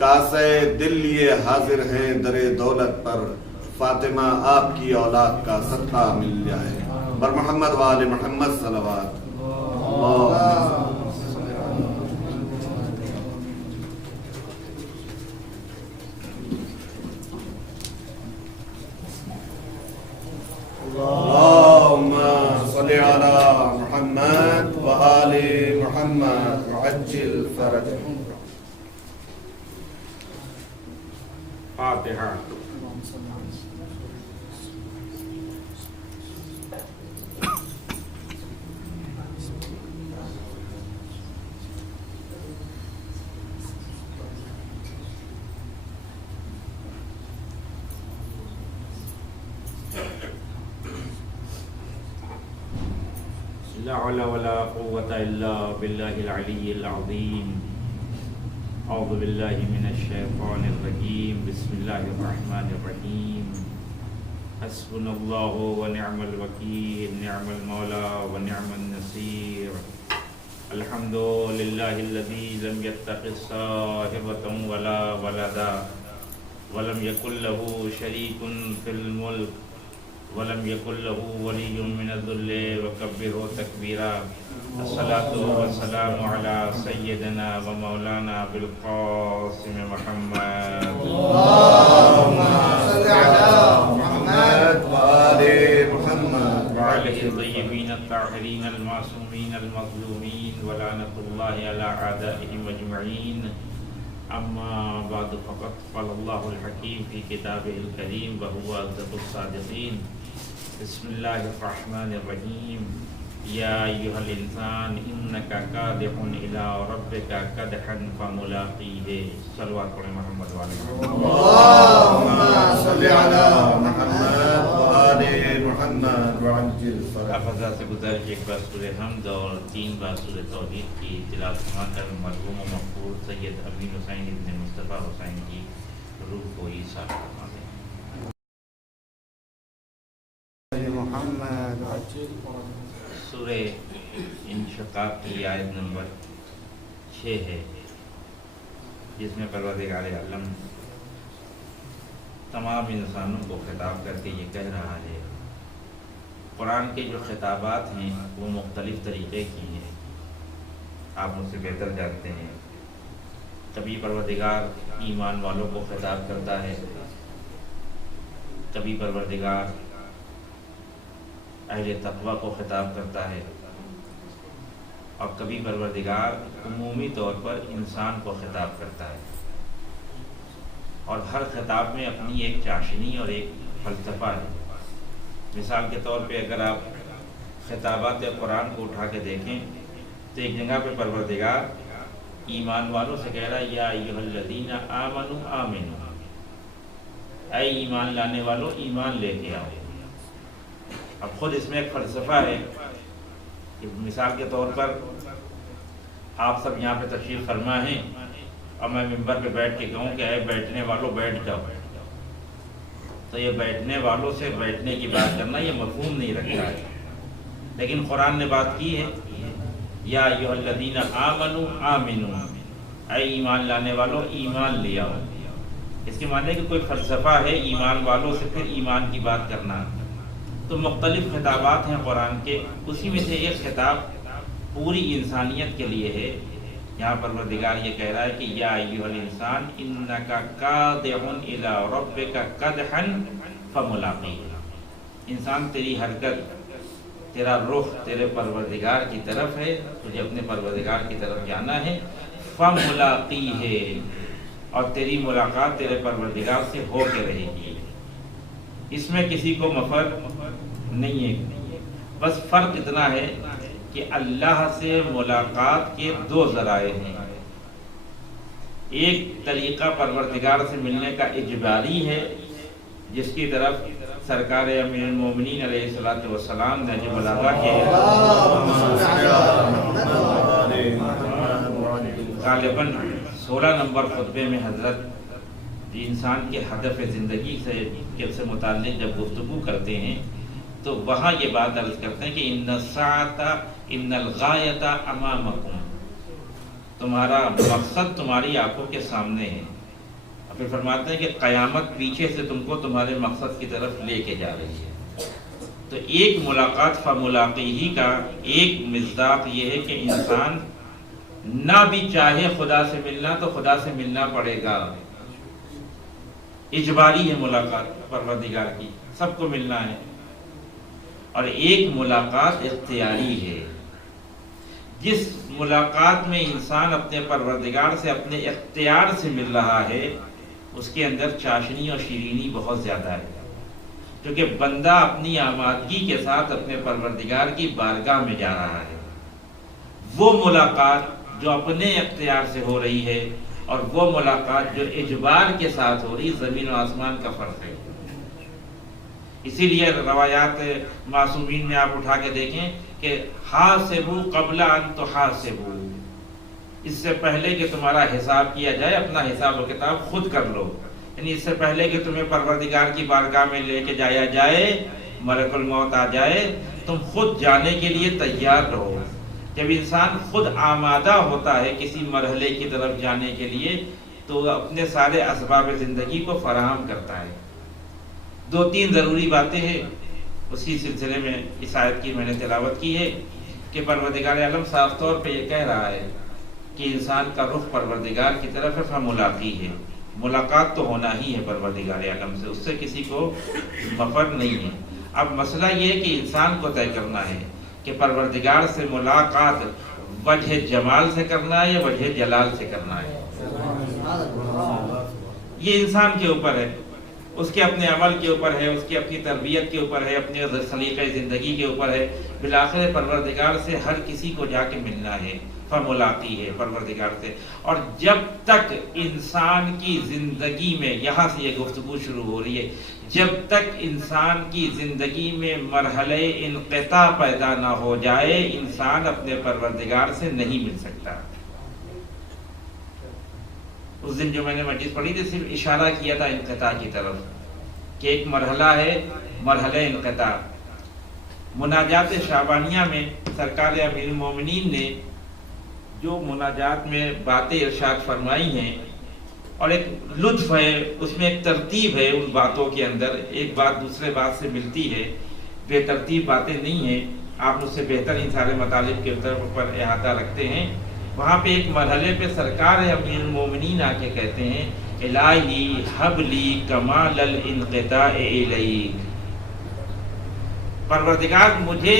کاسے دل لیے حاضر ہیں در دولت پر، فاطمہ آپ کی اولاد کا صدقہ مل جائے۔ بر محمد وآل محمد صلوات۔ اللهم صل على محمد وآل محمد وعجل فرجهم۔ فاتحہ۔ لا حول ولا قوة إلا بالله العلي العظيم۔ اعوذ باللہ من الشیطان الرجیم، بسم اللہ الرحمن الرحیم۔ حسبنا اللہ ونعم الوکیل، نعم المولا ونعم النصیر۔ الحمد للہ الذی لم يتخذ صاحبة ولا ولدا ولم يكن له شریک فی الملک ولم يكن له ولي من الذل وكبره تكبيرا۔ الصلاة والسلام على سيدنا ومولانا بالقاسم محمد، اللهم صل على محمد وآل محمد وعلى الطيبين الطاهرين المعصومين المظلومين، ولعنة الله على أعدائهم أجمعين۔ اما بعد فقد قال الله الحكيم في كتابه الكريم وهو أصدق الصادقين۔ بسم الله الرحمن الرحيم۔ يا أيها الإنسان إنك كادح إلى ربك كدحا فملاقيه۔ صلوات على محمد وعلى محمد۔ اللهم صل على محمد وآل محمد وعجل فرجهم۔ افضل سے گزارش ایک بار سورہ حمد اور 3 بار سورہ توحید کی تلاوت فرما کر مرحوم و مغفور سید امین حسین ابن مصطفیٰ حسین کی روح کو عیسیٰ فرما دیں۔ محمد سورہ انشقاق کی آیت نمبر 6 ہے، جس میں پروردگار عالم تمام انسانوں کو خطاب کر کے یہ کہہ رہا ہے۔ قرآن کے جو خطابات ہیں وہ مختلف طریقے کی ہیں، آپ مجھ سے بہتر جانتے ہیں۔ کبھی پروردگار ایمان والوں کو خطاب کرتا ہے، کبھی پروردگار اہل تقوی کو خطاب کرتا ہے، اور کبھی پروردگار عمومی طور پر انسان کو خطاب کرتا ہے، اور ہر خطاب میں اپنی ایک چاشنی اور ایک فلسفہ ہے۔ مثال کے طور پہ اگر آپ خطابات قرآن کو اٹھا کے دیکھیں تو ایک جگہ پہ پروردگار ایمان والوں سے کہہ رہا ہے، یا ایھا الذین آمنوا آمنوا، اے ایمان لانے والوں ایمان لے کے آؤ۔ اب خود اس میں ایک فلسفہ ہے کہ مثال کے طور پر آپ سب یہاں پہ تشریف فرما ہیں اور میں ممبر پہ بیٹھ کے کہوں کہ اے بیٹھنے والوں بیٹھ جاؤ، تو یہ بیٹھنے والوں سے بیٹھنے کی بات کرنا یہ مفہوم نہیں رکھتا ہے۔ لیکن قرآن نے بات کی ہے، یا ایھا الذین آمنوا آمنوا، اے ایمان لانے والوں ایمان لے آؤ۔ اس کے معنی ہے کہ کوئی فلسفہ ہے ایمان والوں سے پھر ایمان کی بات کرنا۔ تو مختلف خطابات ہیں قرآن کے، اسی میں سے ایک خطاب پوری انسانیت کے لیے ہے۔ یہاں پروردگار یہ کہہ رہا ہے کہ یا ایھا الانسان انک کادح الی ربک کدحا فملاقیہ۔ انسان تیری حرکت، تیرا رخ تیرے پروردگار کی طرف ہے، تجھے اپنے پروردگار کی طرف جانا ہے۔ فملاقیہ، اور تیری ملاقات تیرے پروردگار سے ہو کے رہے گی۔ اس میں کسی کو مفر نہیں ہے، بس فرق اتنا ہے کہ اللہ سے ملاقات کے 2 ذرائع ہیں۔ ایک طریقہ پروردگار سے ملنے کا اجباری ہے، جس کی طرف سرکار امیر المومنین علیہ الصلوۃ والسلام نے جو ملاقہ کیا ہے، غالباً 16 نمبر خطبے میں حضرت انسان کے ہدف زندگی سے متعلق جب گفتگو کرتے ہیں تو وہاں یہ بات عرض کرتے ہیں کہ ان الساعۃ ان الغایۃ امامکم، تمہارا مقصد تمہاری آنکھوں کے سامنے ہے، پھر فرماتے ہیں کہ قیامت پیچھے سے تم کو تمہارے مقصد کی طرف لے کے جا رہی ہے۔ تو ایک ملاقات فملاقیہ کا ایک مصداق یہ ہے کہ انسان نہ بھی چاہے خدا سے ملنا تو خدا سے ملنا پڑے گا، اجباری ہے ملاقات پروردگار کی، سب کو ملنا ہے۔ اور ایک ملاقات اختیاری ہے، جس ملاقات میں انسان اپنے پروردگار سے اپنے اختیار سے مل رہا ہے اس کے اندر چاشنی اور شیرینی بہت زیادہ ہے، کیونکہ بندہ اپنی آمادگی کے ساتھ اپنے پروردگار کی بارگاہ میں جا رہا ہے۔ وہ ملاقات جو اپنے اختیار سے ہو رہی ہے اور وہ ملاقات جو اجبار کے ساتھ ہو رہی، زمین و آسمان کا فرق ہے۔ اسی لیے روایات معصومین میں آپ اٹھا کے دیکھیں کہ حاسبوا قبل ان تحاسبوا، اس سے پہلے کہ تمہارا حساب کیا جائے اپنا حساب و کتاب خود کر لو، یعنی اس سے پہلے کہ تمہیں پروردگار کی بارگاہ میں لے کے جایا جائے، ملک الموت آ جائے، تم خود جانے کے لیے تیار رہو۔ جب انسان خود آمادہ ہوتا ہے کسی مرحلے کی طرف جانے کے لیے تو اپنے سارے اسباب زندگی کو فراہم کرتا ہے۔ دو تین ضروری باتیں ہیں، اسی سلسلے میں اس آیت کی میں نے تلاوت کی ہے کہ پروردگار عالم صاف طور پہ یہ کہہ رہا ہے کہ انسان کا رخ پروردگار کی طرف ہے، فملاقی ہے، ملاقات تو ہونا ہی ہے پروردگار عالم سے، اس سے کسی کو مفر نہیں ہے۔ اب مسئلہ یہ ہے کہ انسان کو طے کرنا ہے کہ پروردگار سے ملاقات وجہ جمال سے کرنا ہے یا وجہ جلال سے کرنا ہے۔ یہ انسان کے اوپر ہے، اس کے اپنے عمل کے اوپر ہے، اس کی اپنی تربیت کے اوپر ہے، اپنے سلیقہ زندگی کے اوپر ہے۔ بالآخر پروردگار سے ہر کسی کو جا کے ملنا ہے، فملاقی ہے پروردگار سے۔ اور جب تک انسان کی زندگی میں، یہاں سے یہ گفتگو شروع ہو رہی ہے، جب تک انسان کی زندگی میں مرحلہ انقطاع پیدا نہ ہو جائے انسان اپنے پروردگار سے نہیں مل سکتا۔ اس دن جو میں نے مجلس پڑھی تھی صرف اشارہ کیا تھا انقطاع کی طرف کہ ایک مرحلہ ہے، مرحلہ انقطاع۔ مناجات شعبانیہ میں سرکار امیر المومنین نے جو مناجات میں باتیں ارشاد فرمائی ہیں، اور ایک لطف ہے اس میں، ایک ترتیب ہے ان باتوں کے اندر، ایک بات دوسرے بات سے ملتی ہے، بے ترتیب باتیں نہیں ہیں، آپ مجھ سے بہتر ان سارے مطالب کے اوپر احاطہ رکھتے ہیں۔ وہاں پہ ایک مرحلے پہ سرکار امیر المومنین آ کے کہتے ہیں الہی حب لی کمال الانقطاع الیک، پروردگار مجھے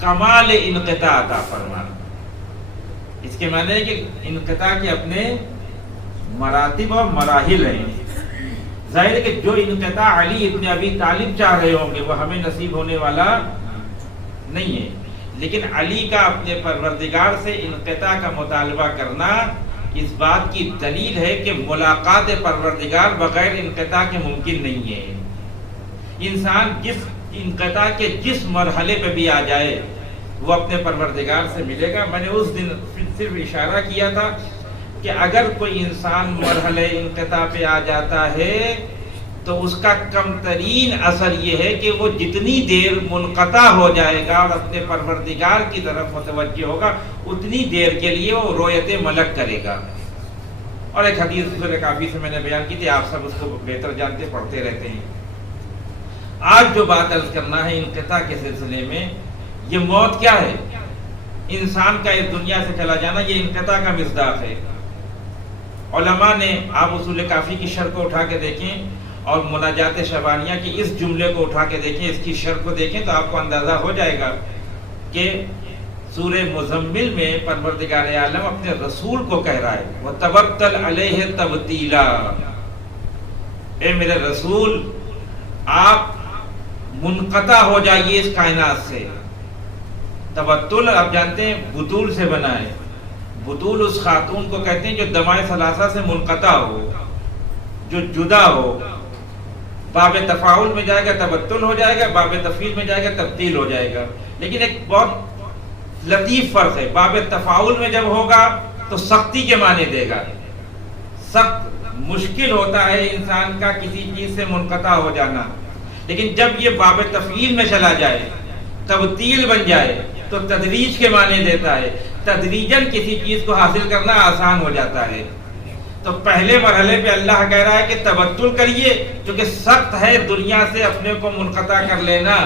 کمال انقطاع عطا فرما۔ اس کے معنی ہے کہ انقطاع کے اپنے مراتب اور مراحل ہیں۔ ظاہر ہے کہ جو انقطاع علی ابن ابی طالب چاہ رہے ہوں گے وہ ہمیں نصیب ہونے والا نہیں ہے، لیکن علی کا اپنے پروردگار سے انقطاع کا مطالبہ کرنا اس بات کی دلیل ہے کہ ملاقات پروردگار بغیر انقطاع کے ممکن نہیں ہے۔ انسان جس انقطاع کے جس مرحلے پہ بھی آ جائے وہ اپنے پروردگار سے ملے گا۔ میں نے اس دن صرف اشارہ کیا تھا کہ اگر کوئی انسان مرحلہ انقطاع پہ آ جاتا ہے تو اس کا کم ترین اثر یہ ہے کہ وہ جتنی دیر منقطع ہو جائے گا اور اپنے پروردگار کی طرف متوجہ ہوگا اتنی دیر کے لیے وہ رویت ملک کرے گا۔ اور ایک حدیث سورہ کافی سے میں نے بیان کی تھی، آپ سب اس کو بہتر جانتے، پڑھتے رہتے ہیں۔ آج جو بات عرض کرنا ہے انقطاع کے سلسلے میں، یہ موت کیا ہے؟ انسان کا اس دنیا سے چلا جانا، یہ انقطاع کا مصداق ہے۔ علماء نے، آپ اصول کافی کی شرح کو اٹھا کے دیکھیں اور مناجات شعبانیہ کی اس جملے کو اٹھا کے دیکھیں، اس کی شرح کو دیکھیں تو آپ کو اندازہ ہو جائے گا کہ سورہ مزمل میں پروردگار عالم اپنے رسول کو کہہ رہا ہے وَتَوَكَّلْ عَلَيْهِ تَوَكِّيلًا، اے میرے رسول آپ منقطع ہو جائیے اس کائنات سے۔ توتل آپ جانتے ہیں بطول سے بنا ہے، بطول اس خاتون کو کہتے ہیں جو دمائے ثلاثہ سے منقطع ہو، جو جدا ہو۔ باب تفاعل میں جائے گا تبتل ہو جائے گا، باب تفعیل میں جائے گا تبدیل ہو جائے گا، لیکن ایک بہت لطیف فرق ہے۔ باب تفاعل میں جب ہوگا تو سختی کے معنی دے گا، سخت مشکل ہوتا ہے انسان کا کسی چیز سے منقطع ہو جانا، لیکن جب یہ باب تفعیل میں چلا جائے، تبدیل بن جائے تو تدریج کے معنی دیتا ہے، تدریجاً کسی چیز کو حاصل کرنا آسان ہو جاتا ہے۔ تو پہلے مرحلے پہ اللہ کہہ رہا ہے کہ تبتل کریے، کیونکہ سخت ہے دنیا سے اپنے کو منقطع کر لینا،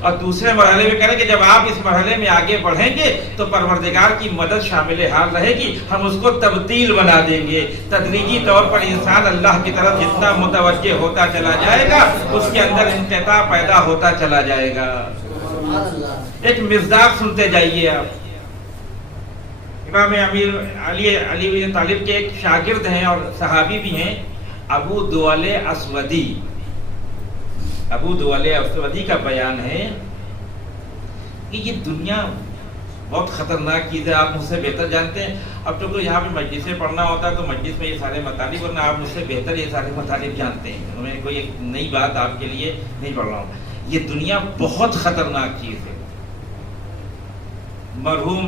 اور دوسرے مرحلے میں کہہ رہے ہیں کہ جب آپ اس مرحلے میں آگے بڑھیں گے تو پروردگار کی مدد شامل حال رہے گی، ہم اس کو تبدیل بنا دیں گے۔ تدریجی طور پر انسان اللہ کی طرف جتنا متوجہ ہوتا چلا جائے گا اس کے اندر انقطاع پیدا ہوتا چلا جائے گا۔ ایک مصداق سنتے جائیے آپ۔ امام امیر علی بن طالب کے ایک شاگرد ہیں اور صحابی بھی ہیں، ابو دوال اسودی۔ ابو دوال اسودی کا بیان ہے کہ یہ دنیا بہت خطرناک چیز ہے، آپ مجھ سے بہتر جانتے ہیں۔ اب تو یہاں پہ مجلس سے پڑھنا ہوتا ہے تو مجلس میں یہ سارے مطالب، ورنہ آپ مجھ سے بہتر یہ سارے مطالب جانتے ہیں، میں کوئی ایک نئی بات آپ کے لیے نہیں پڑھ رہا ہوں۔ یہ دنیا بہت خطرناک چیز ہے۔ مرحوم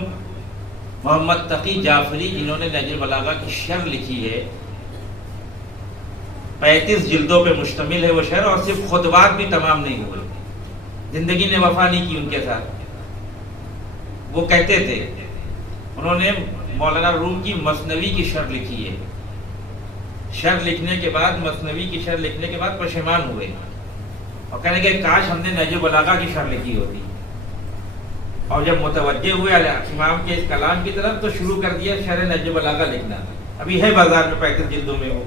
محمد تقی جعفری جنہوں نے نہج البلاغہ کی شرح لکھی ہے، 35 جلدوں پہ مشتمل ہے وہ شرح، اور صرف خطبات بھی تمام نہیں ہوئے، زندگی نے وفا نہیں کی ان کے ساتھ۔ وہ کہتے تھے، انہوں نے مولانا روم کی مثنوی کی شرح لکھی ہے، شرح لکھنے کے بعد، مثنوی کی شرح لکھنے کے بعد پشیمان ہوئے اور کہنے کہ کاش ہم نے نہج البلاغہ کی شرح لکھی ہوتی، اور جب متوجہ ہوئے امام کے اس کلام کی طرف تو شروع کر دیا شرح نہج البلاغہ لکھنا۔ ابھی ہے بازار میں 35 جلدوں میں وہ،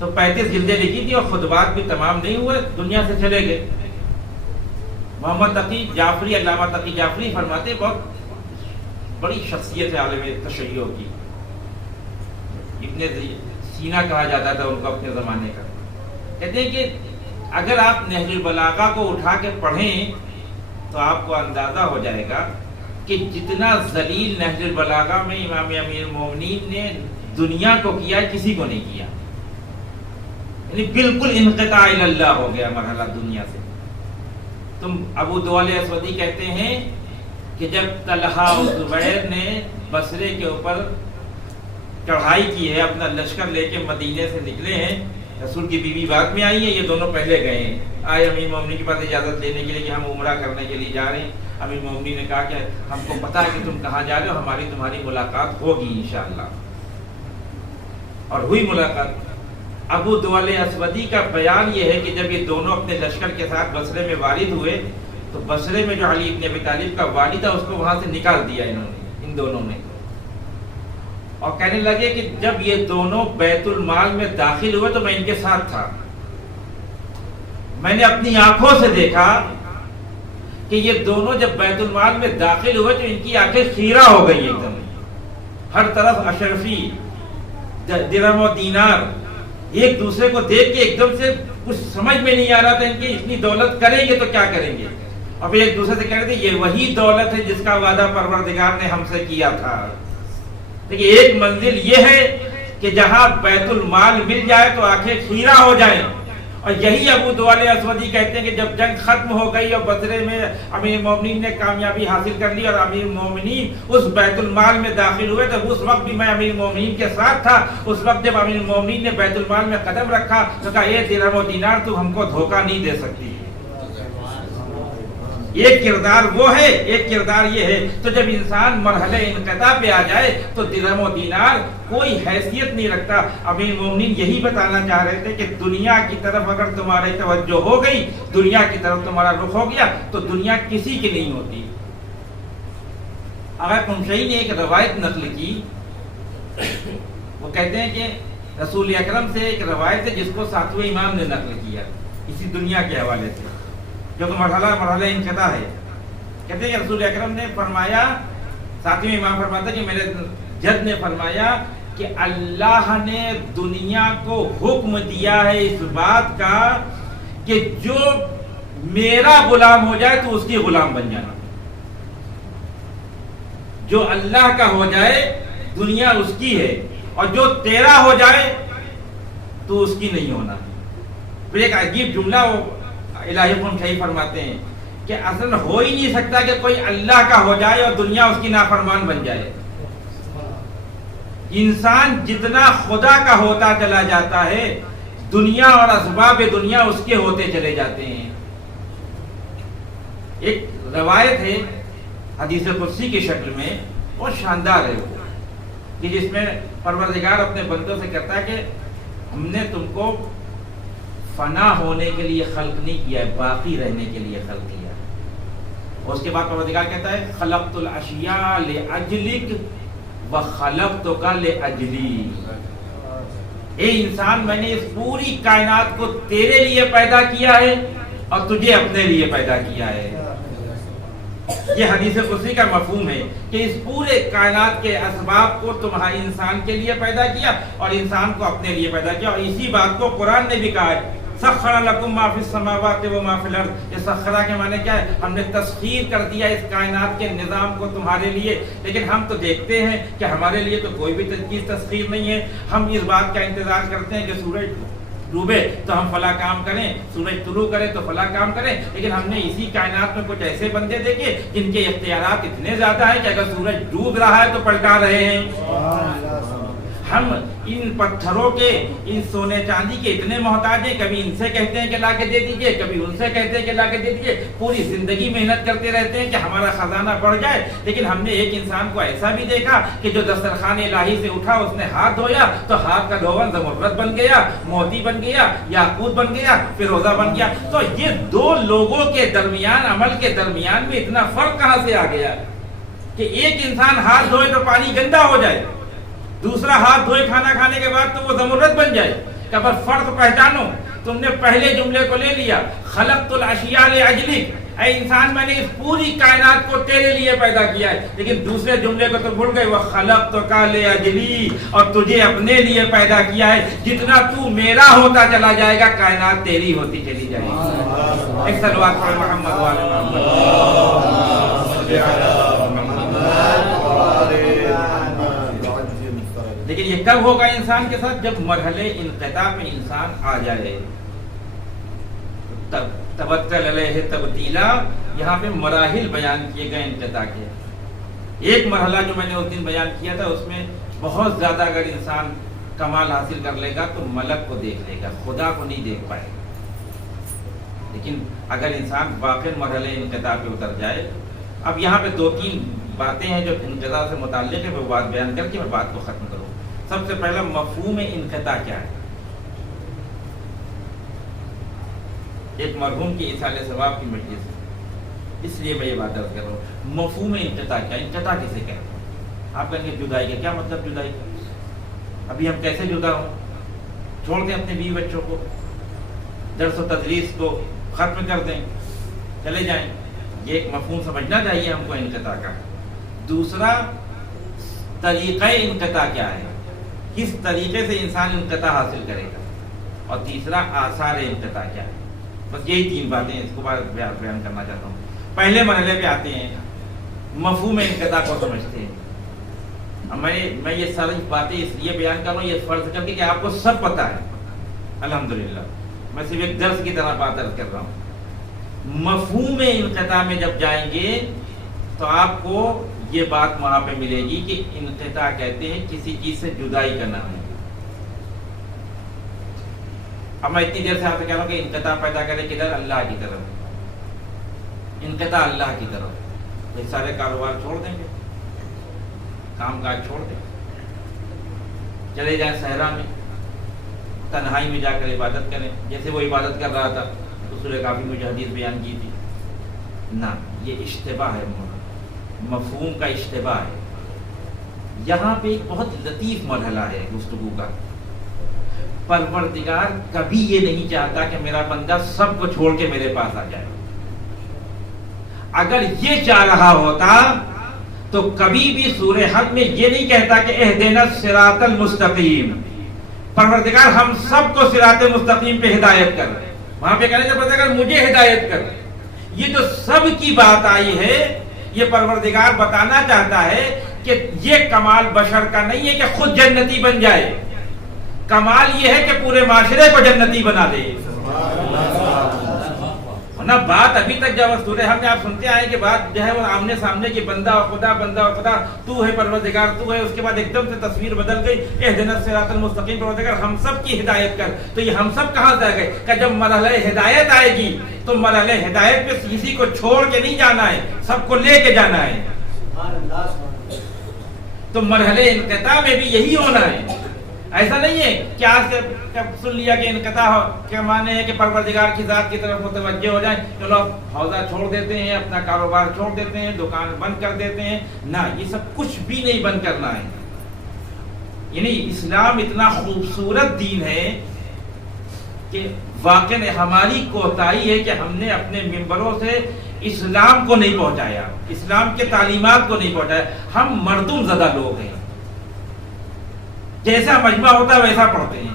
تو 35 جلدیں لکھی تھی اور خطبات بھی تمام نہیں ہوئے، دنیا سے چلے گئے۔ محمد تقی جعفری، علامہ تقی جعفری فرماتے، بہت بڑی شخصیت ہے عالم تشیع کی، ابن سینا کہا جاتا تھا ان کو اپنے زمانے کا۔ کہتے ہیں کہ اگر آپ نہج البلاغہ کو اٹھا کے پڑھیں تو آپ کو اندازہ ہو جائے گا کہ جتنا ذلیل نہج البلاغہ میں امام امیر المومنین نے دنیا کو کیا کسی کو نہیں کیا، یعنی بالکل انقطاع اللہ ہو گیا مرحلہ دنیا سے۔ تم ابو دوال اسودی کہتے ہیں کہ جب طلحہ اور زبیر نے بصرے کے اوپر چڑھائی کی ہے، اپنا لشکر لے کے مدینے سے نکلے ہیں، رسول کی بیوی بعد میں آئی ہے، یہ دونوں پہلے گئے ہیں، آئے امیر مومنین کے پاس اجازت لینے کے لیے کہ ہم عمرہ کرنے کے لیے جا رہے ہیں۔ امیر مومنین نے کہا کہ ہم کو پتا ہے کہ تم کہاں جا رہے ہو، ہماری تمہاری ملاقات ہوگی انشاءاللہ، اور ہوئی ملاقات۔ ابو دوال اسودی کا بیان یہ ہے کہ جب یہ دونوں اپنے لشکر کے ساتھ بصرے میں وارد ہوئے تو بصرے میں جو علی ابن ابی طالب کا والد تھا اس کو وہاں سے نکال دیا انہوں نے، ان دونوں نے، اور کہنے لگے کہ جب یہ دونوں بیت المال میں داخل ہوئے تو میں ان کے ساتھ تھا، میں نے اپنی آنکھوں سے دیکھا کہ یہ دونوں جب بیت المال میں داخل ہوئے تو ان کی آنکھیں خیرہ ہو گئی، ایک دم ہر طرف اشرفی، درہم و دینار، ایک دوسرے کو دیکھ کے ایک دم سے کچھ سمجھ میں نہیں آ رہا تھا ان کی اتنی دولت کریں گے تو کیا کریں گے، اور پھر ایک دوسرے سے کہہ رہے تھے یہ وہی دولت ہے جس کا وعدہ پروردگار نے ہم سے کیا تھا۔ دیکھیے ایک منزل یہ ہے کہ جہاں بیت المال مل جائے تو آنکھیں خیرہ ہو جائیں، اور یہی ابو دوال اسودی کہتے ہیں کہ جب جنگ ختم ہو گئی اور بصرے میں امیر مومنین نے کامیابی حاصل کر لی اور امیر مومنین اس بیت المال میں داخل ہوئے، تو اس وقت بھی میں امیر مومنین کے ساتھ تھا۔ اس وقت جب امیر مومنین نے بیت المال میں قدم رکھا تو کہا اے درہم و دینار تو ہم کو دھوکہ نہیں دے سکتی۔ ایک کردار وہ ہے، ایک کردار یہ ہے۔ تو جب انسان مرحلے انقطاع پہ آ جائے تو درہم و دینار کوئی حیثیت نہیں رکھتا۔ امیر مومنین یہی بتانا چاہ رہے تھے کہ دنیا کی طرف اگر تمہاری توجہ ہو گئی، دنیا کی طرف تمہارا رخ ہو گیا تو دنیا کسی کی نہیں ہوتی۔ آغا قمشئی نے ایک روایت نقل کی، وہ کہتے ہیں کہ رسول اکرم سے ایک روایت ہے جس کو ساتویں امام نے نقل کیا اسی دنیا کے حوالے سے، جو کہ مرحلہ انقطاع ہے۔ کہتے ہیں کہ رسول اکرم نے فرمایا، ساتویں امام فرماتا ہے کہ میرے جد نے فرمایا کہ اللہ نے دنیا کو حکم دیا ہے اس بات کا کہ جو میرا غلام ہو جائے تو اس کی غلام بن جانا، جو اللہ کا ہو جائے دنیا اس کی ہے، اور جو تیرا ہو جائے تو اس کی نہیں ہونا۔ پھر ایک عجیب جملہ وہ الہی قمشئی فرماتے ہیں کہ اصل ہو ہی نہیں سکتا کہ کوئی اللہ کا ہو جائے اور دنیا اس کی نافرمان بن جائے۔ انسان جتنا خدا کا ہوتا چلا جاتا ہے، دنیا اور اسباب دنیا اس کے ہوتے چلے جاتے ہیں۔ ایک روایت ہے حدیث قدسی کی شکل میں، بہت شاندار ہے وہ، کہ جس میں پروردگار اپنے بندوں سے کہتا ہے کہ ہم نے تم کو فنا ہونے کے لیے خلق نہیں کیا ہے، باقی رہنے کے لیے خلق کیا ہے۔ اور اس کے بعد پروردگار کہتا ہے خلقت الاشیاء لاجلک وخلقتک لاجلی، اے انسان میں نے اس پوری کائنات کو تیرے لیے پیدا کیا ہے اور تجھے اپنے لیے پیدا کیا ہے۔ یہ حدیث قدسی کا مفہوم ہے کہ اس پورے کائنات کے اسباب کو تمہارے انسان کے لیے پیدا کیا اور انسان کو اپنے لیے پیدا کیا، اور اسی بات کو قرآن نے بھی کہا ہے سخر لکم ما فی السماوات و ما فی الارض۔ یہ سخرہ کے معنی کیا ہے؟ ہم نے تسخیر کر دیا اس کائنات کے نظام کو تمہارے لیے، لیکن ہم تو دیکھتے ہیں کہ ہمارے لیے تو کوئی بھی چیز تسخیر نہیں ہے۔ ہم اس بات کا انتظار کرتے ہیں کہ سورج ڈوبے تو ہم فلاں کام کریں، سورج طلوع کرے تو فلاں کام کریں، لیکن ہم نے اسی کائنات میں کچھ ایسے بندے دیکھے جن کے اختیارات اتنے زیادہ ہیں کہ اگر سورج ڈوب رہا ہے تو پلٹا رہے ہیں۔ ہم ان پتھروں کے، ان سونے چاندی کے اتنے محتاج ہیں، کبھی ان سے کہتے ہیں کہ لا کے دے دیجئے، کبھی ان سے کہتے ہیں کہ لا کے دے دیجئے، پوری زندگی محنت کرتے رہتے ہیں کہ ہمارا خزانہ بڑھ جائے، لیکن ہم نے ایک انسان کو ایسا بھی دیکھا کہ جو دسترخوان الہی سے اٹھا، اس نے ہاتھ دھویا تو ہاتھ کا دھون زمرد بن گیا، موتی بن گیا، یاقوت بن گیا، فیروزہ بن گیا۔ تو یہ دو لوگوں کے درمیان، عمل کے درمیان میں اتنا فرق کہاں سے آ گیا کہ ایک انسان ہاتھ دھوئے تو پانی گندا ہو جائے، دوسرا ہاتھ دھوئے کھانا کھانے کے بعد تو وہ زمرد بن جائے۔ کہ بس فرق پہچانو، تم نے پہلے جملے کو لے لیا خلقت الاشیاء لاجلک، اے انسان میں نے اس پوری کائنات کو تیرے لیے پیدا کیا ہے، لیکن دوسرے جملے کو تو بھول گئے وخلقتک لاجلی، اور تجھے اپنے لیے پیدا کیا ہے۔ جتنا تو میرا ہوتا چلا جائے گا کائنات تیری ہوتی چلی جائے گی۔ ایک صلوات پڑھ محمد والے محمد۔ لیکن یہ کب ہوگا انسان کے ساتھ؟ جب مرحلے انقطاع میں انسان آ جائے۔ تبتل علیہ تبتیلا، یہاں پہ مراحل بیان کیے گئے انقطاع کے۔ ایک مرحلہ جو میں نے اس دن بیان کیا تھا، اس میں بہت زیادہ اگر انسان کمال حاصل کر لے گا تو ملک کو دیکھ لے گا، خدا کو نہیں دیکھ پائے گا۔ لیکن اگر انسان واقع مرحلے انقطاع پہ اتر جائے، اب یہاں پہ دو تین باتیں ہیں جو انقطاع سے متعلق ہے، وہ بات بیان کر کے میں بات کو ختم کروں۔ سب سے پہلا مفہوم انقطاع کیا ہے؟ ایک مرحوم کی اصالہ ثواب کی مجلس ہے، اس لیے میں یہ بات عرض کر رہا ہوں۔ مفہوم انقطاع کیا؟ انقطاع کسے کہتے ہیں؟ آپ کہیں گے جدائی کا کیا مطلب؟ جدائی کا ابھی ہم کیسے جدا ہوں؟ چھوڑ دیں اپنے بیوی بچوں کو، درس و تدریس کو ختم کر دیں، چلے جائیں، یہ ایک مفہوم سمجھنا چاہیے ہم کو انقطاع کا۔ دوسرا طریقہ انقطاع کیا ہے، کس طریقے سے انسان انقطاع حاصل کرے گا، اور تیسرا آثار انقطاع کیا ہے۔ بس یہی تین باتیں اس کو بیان کرنا چاہتا ہوں۔ پہلے مرحلے پہ آتے ہیں، مفہوم انقطاع کو سمجھتے ہیں۔ میں یہ ساری باتیں اس لیے بیان کر رہا ہوں، یہ فرض کر کے کہ آپ کو سب پتہ ہے الحمدللہ، میں صرف ایک درس کی طرح بات عرض کر رہا ہوں۔ مفہوم انقطاع میں جب جائیں گے تو آپ کو یہ بات وہاں پہ ملے گی کہ انقطاع کہتے ہیں کسی چیز سے جدائی کا نام ہے۔ اب میں اتنی دیر سے آپ سے کہہ رہا ہوں کہ انقطاع پیدا کرے کدھر؟ اللہ کی طرف، انقطاع اللہ کی طرف۔ یہ سارے کاروبار چھوڑ دیں گے، کام کاج چھوڑ دیں، چلے جائیں صحرا میں، تنہائی میں جا کر عبادت کریں، جیسے وہ عبادت کر رہا تھا رسول کافی مجھے حدیث بیان کی تھی نا۔ یہ اشتباہ ہے، مفہوم کا اشتباہ ہے۔ یہاں پہ ایک بہت لطیف مرحلہ ہے گفتگو کا۔ پروردگار کبھی یہ نہیں چاہتا کہ میرا بندہ سب کو چھوڑ کے میرے پاس آ جائے۔ اگر یہ چاہ رہا ہوتا تو کبھی بھی سورہ حج میں یہ نہیں کہتا کہ اہدنا الصراط المستقیم، پروردگار ہم سب کو صراط مستقیم پہ ہدایت کر۔ وہاں پہ کہنے پروردگار مجھے ہدایت کر۔ یہ جو سب کی بات آئی ہے، یہ پروردگار بتانا چاہتا ہے کہ یہ کمال بشر کا نہیں ہے کہ خود جنتی بن جائے، کمال یہ ہے کہ پورے معاشرے کو جنتی بنا دے۔ ورنہ بات ابھی تک جب سورہ حج میں آپ سنتے آئے کہ بات جو ہے وہ آمنے سامنے کی بندہ اور خدا، بندہ اور خدا، تو ہے پروردگار تو ہے، اس کے بعد ایک دم سے تصویر بدل گئی، اہدنا الصراط المستقیم، پروردگار ہم سب کی ہدایت کر۔ تو یہ ہم سب کہاں سے آ گئے کہ جب مرحلہ ہدایت آئے گی تو مرحلہ ہدایت پہ کسی کو چھوڑ کے نہیں جانا ہے، سب کو لے کے جانا ہے۔ تو مرحلے انقطاع میں بھی یہی ہونا ہے. ایسا نہیں ہے کہ آج سے سن لیا کہ انقطاع کے معنی ہے کہ پروردگار کی ذات کی طرف متوجہ ہو جائیں, چلو حوضہ چھوڑ دیتے ہیں, اپنا کاروبار چھوڑ دیتے ہیں, دکان بند کر دیتے ہیں. نہ, یہ سب کچھ بھی نہیں بند کرنا ہے. یعنی اسلام اتنا خوبصورت دین ہے کہ واقعی ہماری کوتاہی ہے کہ ہم نے اپنے ممبروں سے اسلام کو نہیں پہنچایا, اسلام کے تعلیمات کو نہیں پہنچایا. ہم مردم زدہ لوگ ہیں, جیسا مجمع ہوتا ہے ویسا پڑھتے ہیں.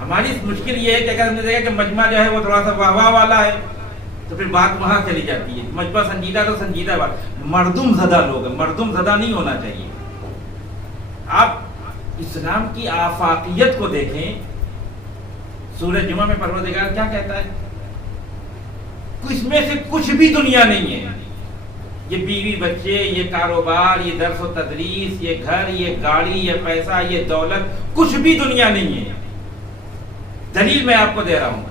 ہماری مشکل یہ ہے کہ اگر ہم نے دیکھا کہ مجمع جو ہے وہ تھوڑا سا واہ واہ والا ہے تو پھر بات وہاں چلی جاتی ہے. مجمع سنجیدہ تو سنجیدہ بات. مردم زدہ لوگ ہیں, مردم زدہ نہیں ہونا چاہیے. آپ اسلام کی آفاقیت کو دیکھیں. سورہ جمعہ میں پروردگار کیا کہتا ہے؟ اس میں سے کچھ بھی دنیا نہیں ہے. یہ بیوی بچے, یہ کاروبار, یہ درس و تدریس, یہ گھر, یہ گاڑی, یہ پیسہ, یہ دولت, کچھ بھی دنیا نہیں ہے. دلیل میں آپ کو دے رہا ہوں.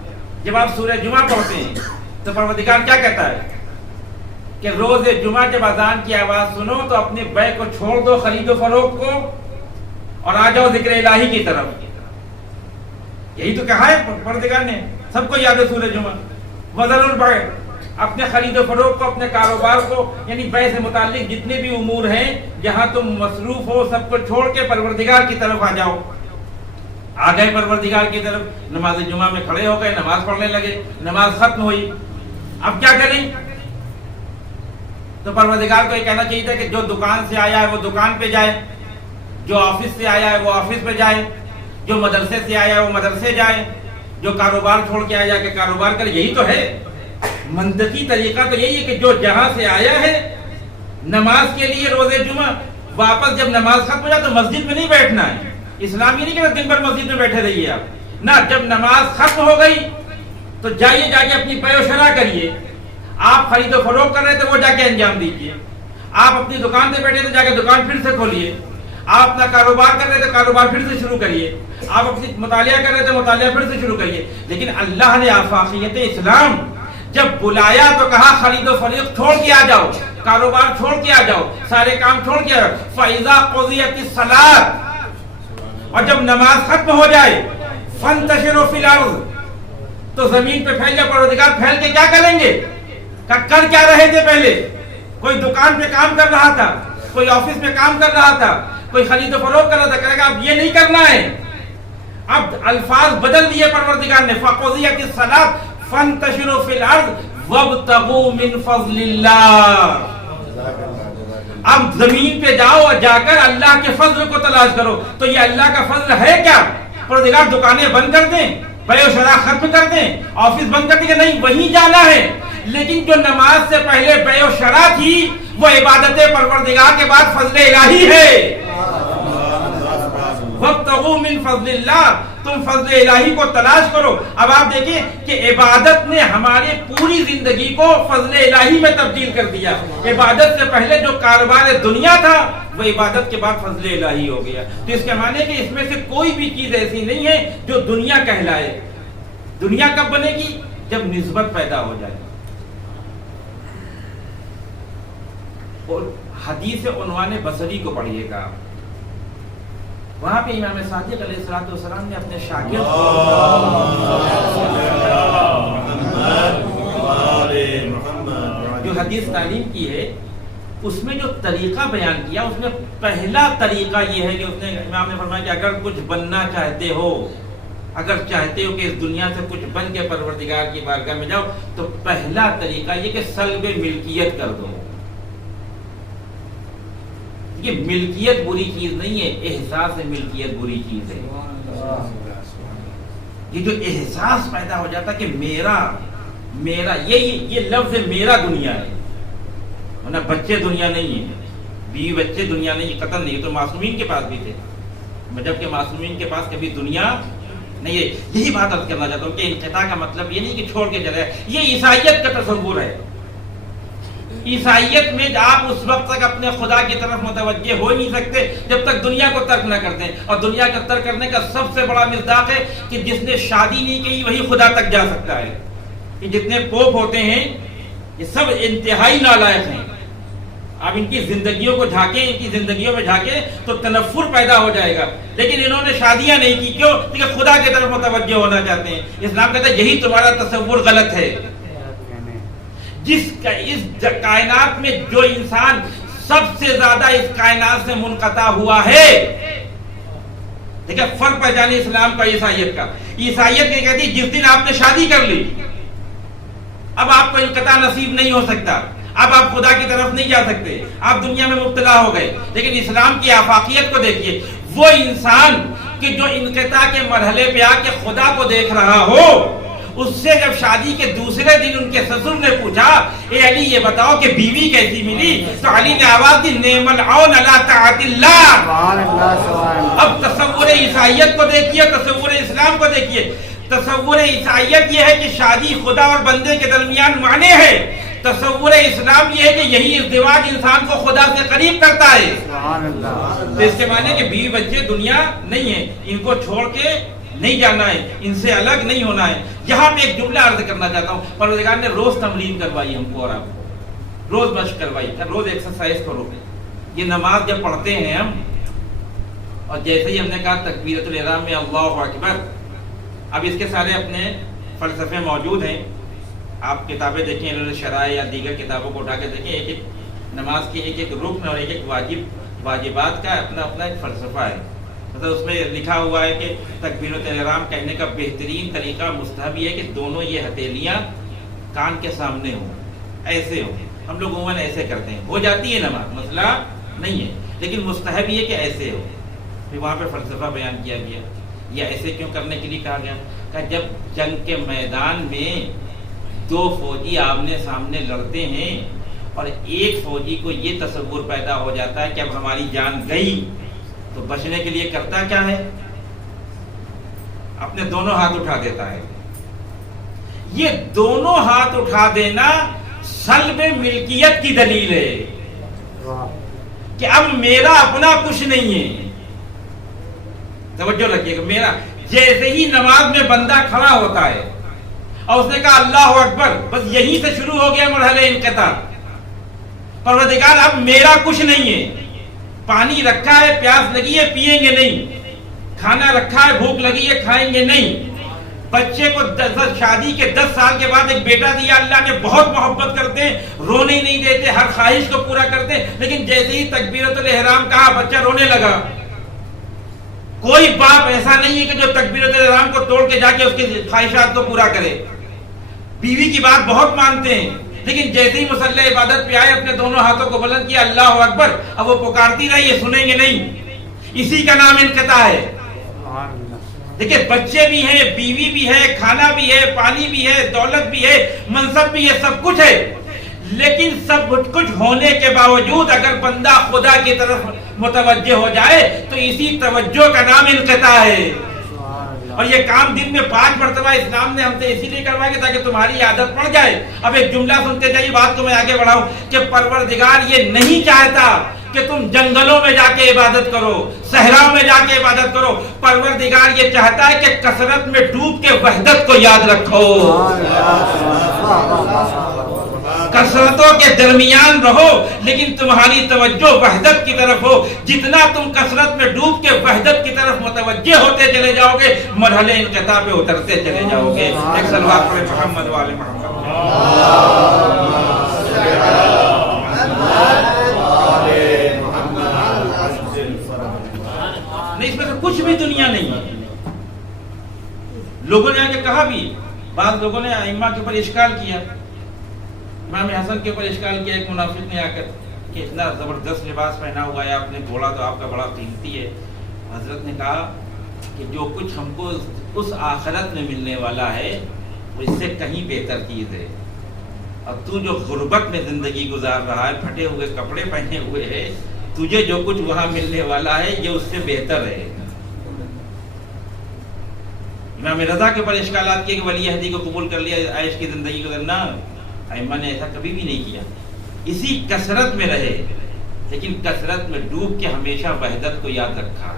جب آپ سورہ جمعہ پڑھتے ہیں تو پروردگار کیا کہتا ہے کہ روز جمعہ جب اذان کی آواز سنو تو اپنے بے کو چھوڑ دو, خرید و فروخت کو, اور آ جاؤ ذکر الہی کی طرف. یہی تو کہا ہے پروردگار نے. سب کو یاد ہے سورہ جمعہ. وذروا البیع, اپنے خرید و فروخت کو, اپنے کاروبار کو, یعنی بے سے متعلق جتنے بھی امور ہیں جہاں تم مصروف ہو سب کو چھوڑ کے پروردگار کی طرف آ جاؤ. آ گئے پروردگار کی طرف, نماز جمعہ میں کھڑے ہو گئے, نماز پڑھنے لگے, نماز ختم ہوئی. اب کیا کریں؟ تو پروردگار کو یہ کہنا چاہیے تھا کہ جو دکان سے آیا ہے وہ دکان پہ جائے, جو آفس سے آیا ہے وہ آفس پہ جائے, جو مدرسے سے آیا ہے وہ مدرسے جائے, جو کاروبار چھوڑ کے آیا کہ کاروبار کرے. یہی تو ہے منطقی طریقہ. تو یہی ہے کہ جو جہاں سے آیا ہے نماز کے لیے روز جمعہ, واپس جب نماز ختم ہو جائے تو مسجد میں نہیں بیٹھنا ہے. اسلام یہ نہیں کہ دن بھر مسجد میں بیٹھے رہیے آپ. نہ, جب نماز ختم ہو گئی تو جائیے, جا کے اپنی بے و شرا کریے. آپ خرید و فروخت کر رہے تھے وہ جا کے انجام دیجیے. آپ اپنی دکان پہ بیٹھے تھے, جا کے دکان پھر سے کھولیے. آپ اپنا کاروبار کر رہے تھے, کاروبار پھر سے شروع کریے. آپ اپنی مطالعہ کر رہے تھے, مطالعہ پھر سے شروع کریے. لیکن اللہ نے آفاقیت اسلام جب بلایا تو کہا خرید و فروخت چھوڑ کے آ جاؤ, کاروبار چھوڑ کے آ جاؤ, سارے کام چھوڑ کے آ جاؤ. فَإِذَا قُضِيَتِ الصَّلَاةُ, اور جب نماز ختم ہو جائے فَانْتَشِرُوا فِي الْأَرْضِ, تو زمین پہ پھیل جاؤ. پروردگار پھیل کے کیا کریں گے؟ کر کیا رہے تھے پہلے؟ کوئی دکان پہ کام کر رہا تھا, کوئی آفس میں کام کر رہا تھا, کوئی خرید و فروخت کر رہا تھا. کہے گا اب یہ نہیں کرنا ہے. اب الفاظ بدل دیے پروردگار نے. فَقُضِيَتِ الصَّلَاةُ فَانْتَشِرُوا فِي الْأَرْضِ وَابْتَغُوا مِنْ فَضْلِ اللَّهِ. اب زمین پہ جاؤ اور جا کر اللہ کے فضل کو تلاش کرو. تو یہ اللہ کا فضل ہے کیا؟ پروردگار دکانیں بند کر دیں, بے و شرا ختم کر دیں, آفس بند کر دیں؟ کہ نہیں, وہیں جانا ہے. لیکن جو نماز سے پہلے بے و شرا تھی وہ عبادت پروردگار کے بعد فضل الہی ہے. وَابْتَغُوا مِنْ فَضْلِ اللَّهِ, تم فضل الہی کو تلاش کرو. اب آپ دیکھیں کہ عبادت نے ہمارے پوری زندگی کو فضل الہی میں تبدیل کر دیا. عبادت سے پہلے جو کاروبار دنیا تھا وہ عبادت کے بعد فضل الہی ہو گیا. تو اس کے معنی کہ اس میں سے کوئی بھی چیز ایسی نہیں ہے جو دنیا کہلائے. دنیا کب بنے گی؟ جب نسبت پیدا ہو جائے. اور حدیث عنوان بصری کو پڑھیے گا, وہاں پہ امام صادق علیہ السلام نے اپنے شاگرد جو حدیث تعلیم کی ہے اس میں جو طریقہ بیان کیا, اس میں پہلا طریقہ یہ ہے کہ اس نے, امام نے فرمایا کہ اگر کچھ بننا چاہتے ہو, اگر چاہتے ہو کہ اس دنیا سے کچھ بن کے پروردگار کی بارگاہ میں جاؤ, تو پہلا طریقہ یہ کہ سلب ملکیت کر دو. یہ ملکیت بری چیز نہیں ہے, احساس ملکیت بری چیز ہے. یہ جو احساس پیدا ہو جاتا کہ میرا میرا یہ لفظ میرا دنیا ہے. ورنہ بچے دنیا نہیں ہے, بیوی بچے دنیا نہیں, قتل نہیں. تو معصومین کے پاس بھی تھے, جبکہ معصومین کے پاس کبھی دنیا نہیں ہے. یہی بات عرض کرنا چاہتا ہوں کہ انقطاع کا مطلب یہ نہیں کہ چھوڑ کے چلے. یہ عیسائیت کا تصور ہے. عیسائیت میں آپ اس وقت تک اپنے خدا کی طرف متوجہ ہو نہیں سکتے جب تک دنیا کو ترک نہ کر دیں. اور دنیا کا ترک کرنے کا سب سے بڑا مصداق ہے کہ جس نے شادی نہیں کی وہی خدا تک جا سکتا ہے. کہ جتنے پوپ ہوتے ہیں یہ سب انتہائی نالائق ہیں. آپ ان کی زندگیوں کو جھانکیں، ان کی زندگیوں میں جھانکیں تو تنفر پیدا ہو جائے گا. لیکن انہوں نے شادیاں نہیں کی، کیوں؟ کیونکہ خدا کی طرف متوجہ ہونا چاہتے ہیں. اسلام کہتا ہے یہی تمہارا تصور غلط ہے. اس کائنات میں جو انسان سب سے زیادہ اس کائنات سے منقطع ہوا ہے، دیکھیں فرق پہچانے اسلام کا عیسائیت کا. عیسائیت یہ کہتی ہے جس دن آپ نے شادی کر لی اب آپ کو انقطاع نصیب نہیں ہو سکتا، اب آپ خدا کی طرف نہیں جا سکتے، آپ دنیا میں مبتلا ہو گئے. لیکن اسلام کی آفاقیت کو دیکھیے، وہ انسان کہ جو انقطاع کے مرحلے پہ آ کے خدا کو دیکھ رہا ہو، اس سے جب شادی کے دوسرے دن ان کے سسر نے پوچھا اے علی یہ بتاؤ کہ بیوی کیسی ملی، تو علی نے آواز دی نعم العون علی طاعت اللہ. اب تصور عیسائیت کو دیکھیے، تصور اسلام کو دیکھیے. تصور عیسائیت یہ ہے کہ شادی خدا اور بندے کے درمیان معنی ہے. تصور اسلام یہ ہے کہ یہی ازدواج انسان کو خدا سے قریب کرتا ہے. تو اس کے معنی کہ بیوی بچے دنیا نہیں ہے، ان کو چھوڑ کے نہیں جانا ہے، ان سے الگ نہیں ہونا ہے. یہاں پہ ایک جملہ عرض کرنا چاہتا ہوں. پروردگار نے روز تمرین کروائی ہم کو اور آپ کو، روز مشق کروائی، روز ایکسرسائز کرو. یہ نماز جب پڑھتے ہیں ہم، اور جیسے ہی ہم نے کہا تکبیرۃ الاحرام میں اللہ اکبر، اب اس کے سارے اپنے فلسفے موجود ہیں. آپ کتابیں دیکھیں، علم الشرائع یا دیگر کتابوں کو اٹھا کے دیکھیں، ایک ایک نماز کی ایک ایک رکن اور ایک ایک واجبات کا اپنا اپنا ایک فلسفہ ہے. مطلب اس میں لکھا ہوا ہے کہ تکبیرۃ الاحرام کہنے کا بہترین طریقہ مستحب یہ ہے کہ دونوں یہ ہتھیلیاں کان کے سامنے ہوں، ایسے ہوں. ہم لوگ عموماً ایسے کرتے ہیں، ہو جاتی ہے نماز، مسئلہ نہیں ہے، لیکن مستحب یہ کہ ایسے ہو. پھر وہاں پہ فلسفہ بیان کیا گیا. یہ ایسے کیوں کرنے کے لیے کہا گیا؟ کہ جب جنگ کے میدان میں دو فوجی آمنے سامنے لڑتے ہیں اور ایک فوجی کو یہ تصور پیدا ہو جاتا ہے کہ اب ہماری جان گئی، تو بچنے کے لیے کرتا کیا ہے؟ اپنے دونوں ہاتھ اٹھا دیتا ہے. یہ دونوں ہاتھ اٹھا دینا سلب ملکیت کی دلیل ہے کہ اب میرا اپنا کچھ نہیں ہے. توجہ رکھیے گا، میرا جیسے ہی نماز میں بندہ کھڑا ہوتا ہے اور اس نے کہا اللہ اکبر، بس یہیں سے شروع ہو گیا مرحلہ انقطاع. پروردگار اب میرا کچھ نہیں ہے. پانی رکھا ہے، پیاس لگی ہے، پیئیں گے نہیں. کھانا رکھا ہے، بھوک لگی ہے، کھائیں گے نہیں. بچے کو شادی کے 10 سال کے بعد ایک بیٹا دیا اللہ نے، بہت محبت کرتے ہیں، رونے نہیں دیتے، ہر خواہش کو پورا کرتے ہیں. لیکن جیسے ہی تکبیرۃ الاحرام کہا بچہ رونے لگا. کوئی باپ ایسا نہیں ہے کہ جو تکبیرۃ الاحرام کو توڑ کے جا کے اس کی خواہشات کو پورا کرے. بیوی کی بات بہت مانتے ہیں، لیکن جیسے ہی مصلی عبادت پہ آئے اپنے دونوں ہاتھوں کو بلند کیا اللہ اکبر، اب وہ پکارتی رہی ہے، سنیں گے نہیں. اسی کا نام انقطاع ہے. دیکھیں بچے بھی ہیں، بیوی بھی ہے، کھانا بھی ہے، پانی بھی ہے، دولت بھی ہے، منصب بھی ہے، سب کچھ ہے. لیکن سب کچھ ہونے کے باوجود اگر بندہ خدا کی طرف متوجہ ہو جائے تو اسی توجہ کا نام انقطاع ہے. اور یہ کام دن میں 5 مرتبہ اسلام نے ہم سے اسی لیے کروایا کہ تاکہ تمہاری عادت پڑ جائے. اب ایک جملہ سنتے جائیے، بات کو میں آگے بڑھاؤں کہ پروردگار یہ نہیں چاہتا کہ تم جنگلوں میں جا کے عبادت کرو، صحراؤں میں جا کے عبادت کرو. پروردگار یہ چاہتا ہے کہ کثرت میں ڈوب کے وحدت کو یاد رکھو، کثرتوں کے درمیان رہو، لیکن تمہاری توجہ وحدت کی طرف ہو. جتنا تم کثرت میں ڈوب کے وحدت کی طرف متوجہ ہوتے چلے جاؤ گے، مرحلے انقطاع پہ اترتے چلے جاؤ گے. ایک صلوات پڑھیں محمد والے محمد. نہیں، اس میں سے کچھ بھی دنیا نہیں ہے. لوگوں نے آگے کہا بھی، بعض لوگوں نے ائمہ کے اوپر اشکال کیا، امام حسن کے اوپر اشکال کیا. ایک منافق نے آ کر کہ اتنا زبردست لباس پہنا ہوا ہے آپ نے، گھوڑا تو آپ کا بڑا قیمتی ہے. حضرت نے کہا کہ جو کچھ ہم کو اس آخرت میں ملنے والا ہے وہ اس سے کہیں بہتر چیز ہے. اب تو جو غربت میں زندگی گزار رہا ہے، پھٹے ہوئے کپڑے پہنے ہوئے ہے، تجھے جو کچھ وہاں ملنے والا ہے یہ اس سے بہتر ہے. امام رضا کے اوپر اشکالات کیے کہ ولی عہدی کو قبول کر لیا، عیش کی زندگی گزرنا. ائمہ نے ایسا کبھی بھی نہیں کیا. اسی کثرت میں رہے، لیکن کثرت میں ڈوب کے ہمیشہ وحدت کو یاد رکھا.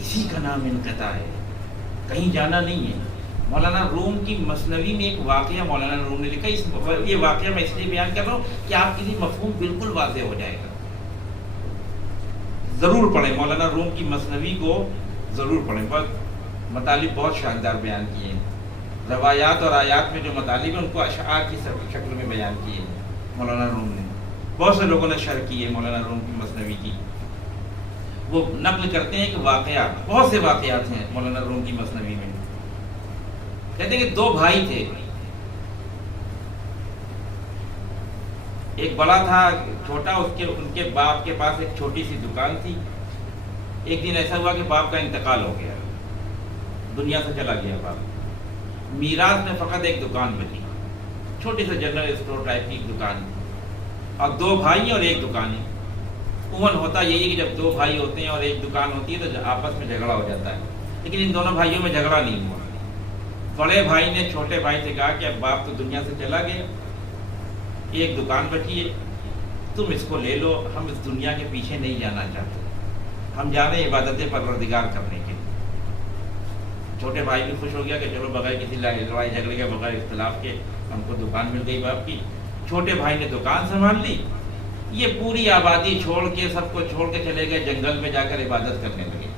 اسی کا نام انقطاع ہے، کہیں جانا نہیں ہے. مولانا روم کی مثنوی میں ایک واقعہ مولانا روم نے لکھا، یہ واقعہ میں اس لیے بیان کر رہا ہوں کہ آپ کے لیے مفہوم بالکل واضح ہو جائے گا. ضرور پڑھیں مولانا روم کی مثنوی کو، ضرور پڑھیں. بہت مطالب بہت شاندار بیان کیے ہیں. روایات اور آیات میں جو مطالب ہیں ان کو اشعار کی شکل میں بیان کیے ہیں مولانا روم نے. بہت سے لوگوں نے شرح کی ہے مولانا روم کی مثنوی کی. وہ نقل کرتے ہیں کہ واقعات، بہت سے واقعات ہیں مولانا روم کی مثنوی میں. کہتے ہیں کہ دو بھائی تھے، ایک بڑا تھا چھوٹا، ان کے باپ کے پاس ایک چھوٹی سی دکان تھی. ایک دن ایسا ہوا کہ باپ کا انتقال ہو گیا، دنیا سے چلا گیا باپ. میراث میں فقط ایک دکان بچی، چھوٹی سی جنرل اسٹور ٹائپ کی دکان تھی، اور دو بھائی اور ایک دکان ہے. عموماً ہوتا یہی ہے کہ جب دو بھائی ہوتے ہیں اور ایک دکان ہوتی ہے تو آپس میں جھگڑا ہو جاتا ہے، لیکن ان دونوں بھائیوں میں جھگڑا نہیں ہوا. بڑے بھائی نے چھوٹے بھائی سے کہا کہ اب باپ تو دنیا سے چلا گیا، ایک دکان بچی ہے، تم اس کو لے لو، ہم اس دنیا کے پیچھے نہیں جانا چاہتے، ہم جا رہے ہیں عبادت پروردگار کرنے کے لیے. چھوٹے بھائی بھی خوش ہو گیا کہ چلو بغیر کسی لڑائی جھگڑے کے، بغیر اختلاف کے ہم کو دکان مل گئی باپ کی. چھوٹے بھائی نے دکان سنبھال لی، یہ پوری آبادی چھوڑ کے، سب کو چھوڑ کے چلے گئے جنگل میں، جا کر عبادت کرنے لگے،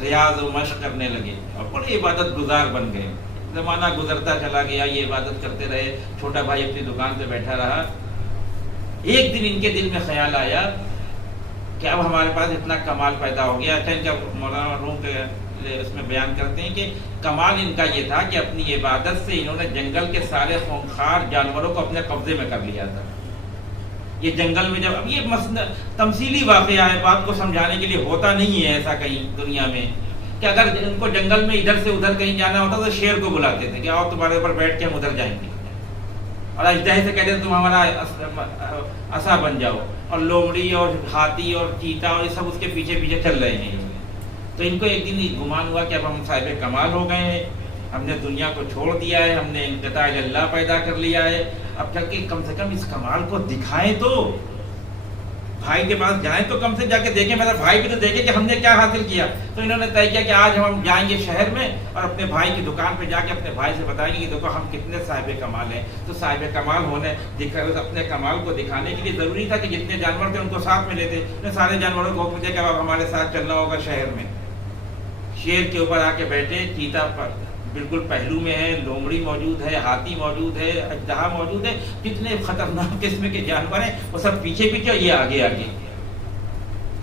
ریاض و مشق کرنے لگے اور بڑے عبادت گزار بن گئے. زمانہ گزرتا چلا گیا، یہ عبادت کرتے رہے. چھوٹا بھائی اپنی دکان پہ بیٹھا رہا. ایک دن ان کے دل میں خیال آیا کہ اب ہمارے پاس اتنا کمال پیدا ہو گیا. ان کا مولانا روم کے اس میں بیان کرتے ہیں کہ کمال ان کا یہ تھا کہ اپنی عبادت سے انہوں نے جنگل کے سارے خونخوار جانوروں کو اپنے قبضے میں کر لیا تھا. یہ جنگل میں جب، اب یہ تمثیلی واقعہ ہے، بات کو سمجھانے کے لیے، ہوتا نہیں ہے ایسا کہیں دنیا میں کہ اگر ان کو جنگل میں ادھر سے ادھر کہیں جانا ہوتا تو شیر کو بلاتے تھے کہ آؤ تمہارے اوپر بیٹھ کے ہم ادھر جائیں گے، اور اژدہے سے کہتے تھے تم ہمارا عصا بن جاؤ. اور لومڑی اور ہاتھی اور چیتا اور یہ سب اس کے پیچھے پیچھے چل رہے ہیں. تو ان کو ایک دن گمان ہوا کہ اب ہم صاحب کمال ہو گئے ہیں، ہم نے دنیا کو چھوڑ دیا ہے، ہم نے انقطاع اللہ پیدا کر لیا ہے، اب چل کے کم سے کم اس کمال کو دکھائیں تو، بھائی کے پاس جائیں تو کم سے جا کے دیکھیں، میرا بھائی بھی تو دیکھے کہ ہم نے کیا حاصل کیا. تو انہوں نے طے کیا کہ آج ہم جائیں گے شہر میں اور اپنے بھائی کی دکان پہ جا کے اپنے بھائی سے بتائیں گے کہ دیکھو ہم کتنے صاحب کمال ہیں. تو صاحب کمال ہونے اپنے کمال کو دکھانے کے لیے ضروری تھا کہ جتنے جانور تھے ان کو ساتھ میں لیتے. انہوں نے سارے جانوروں کو حکم دیا کہ اب ہمارے ساتھ چلنا ہوگا شہر میں. شیر کے اوپر آ کے بیٹھے، چیتا پر بالکل پہلو میں ہے، لومڑی موجود ہے، ہاتھی موجود ہے، اژدہا موجود ہے، جتنے خطرناک قسم کے جانور ہیں وہ سب پیچھے پیچھے، یہ آگے آگے.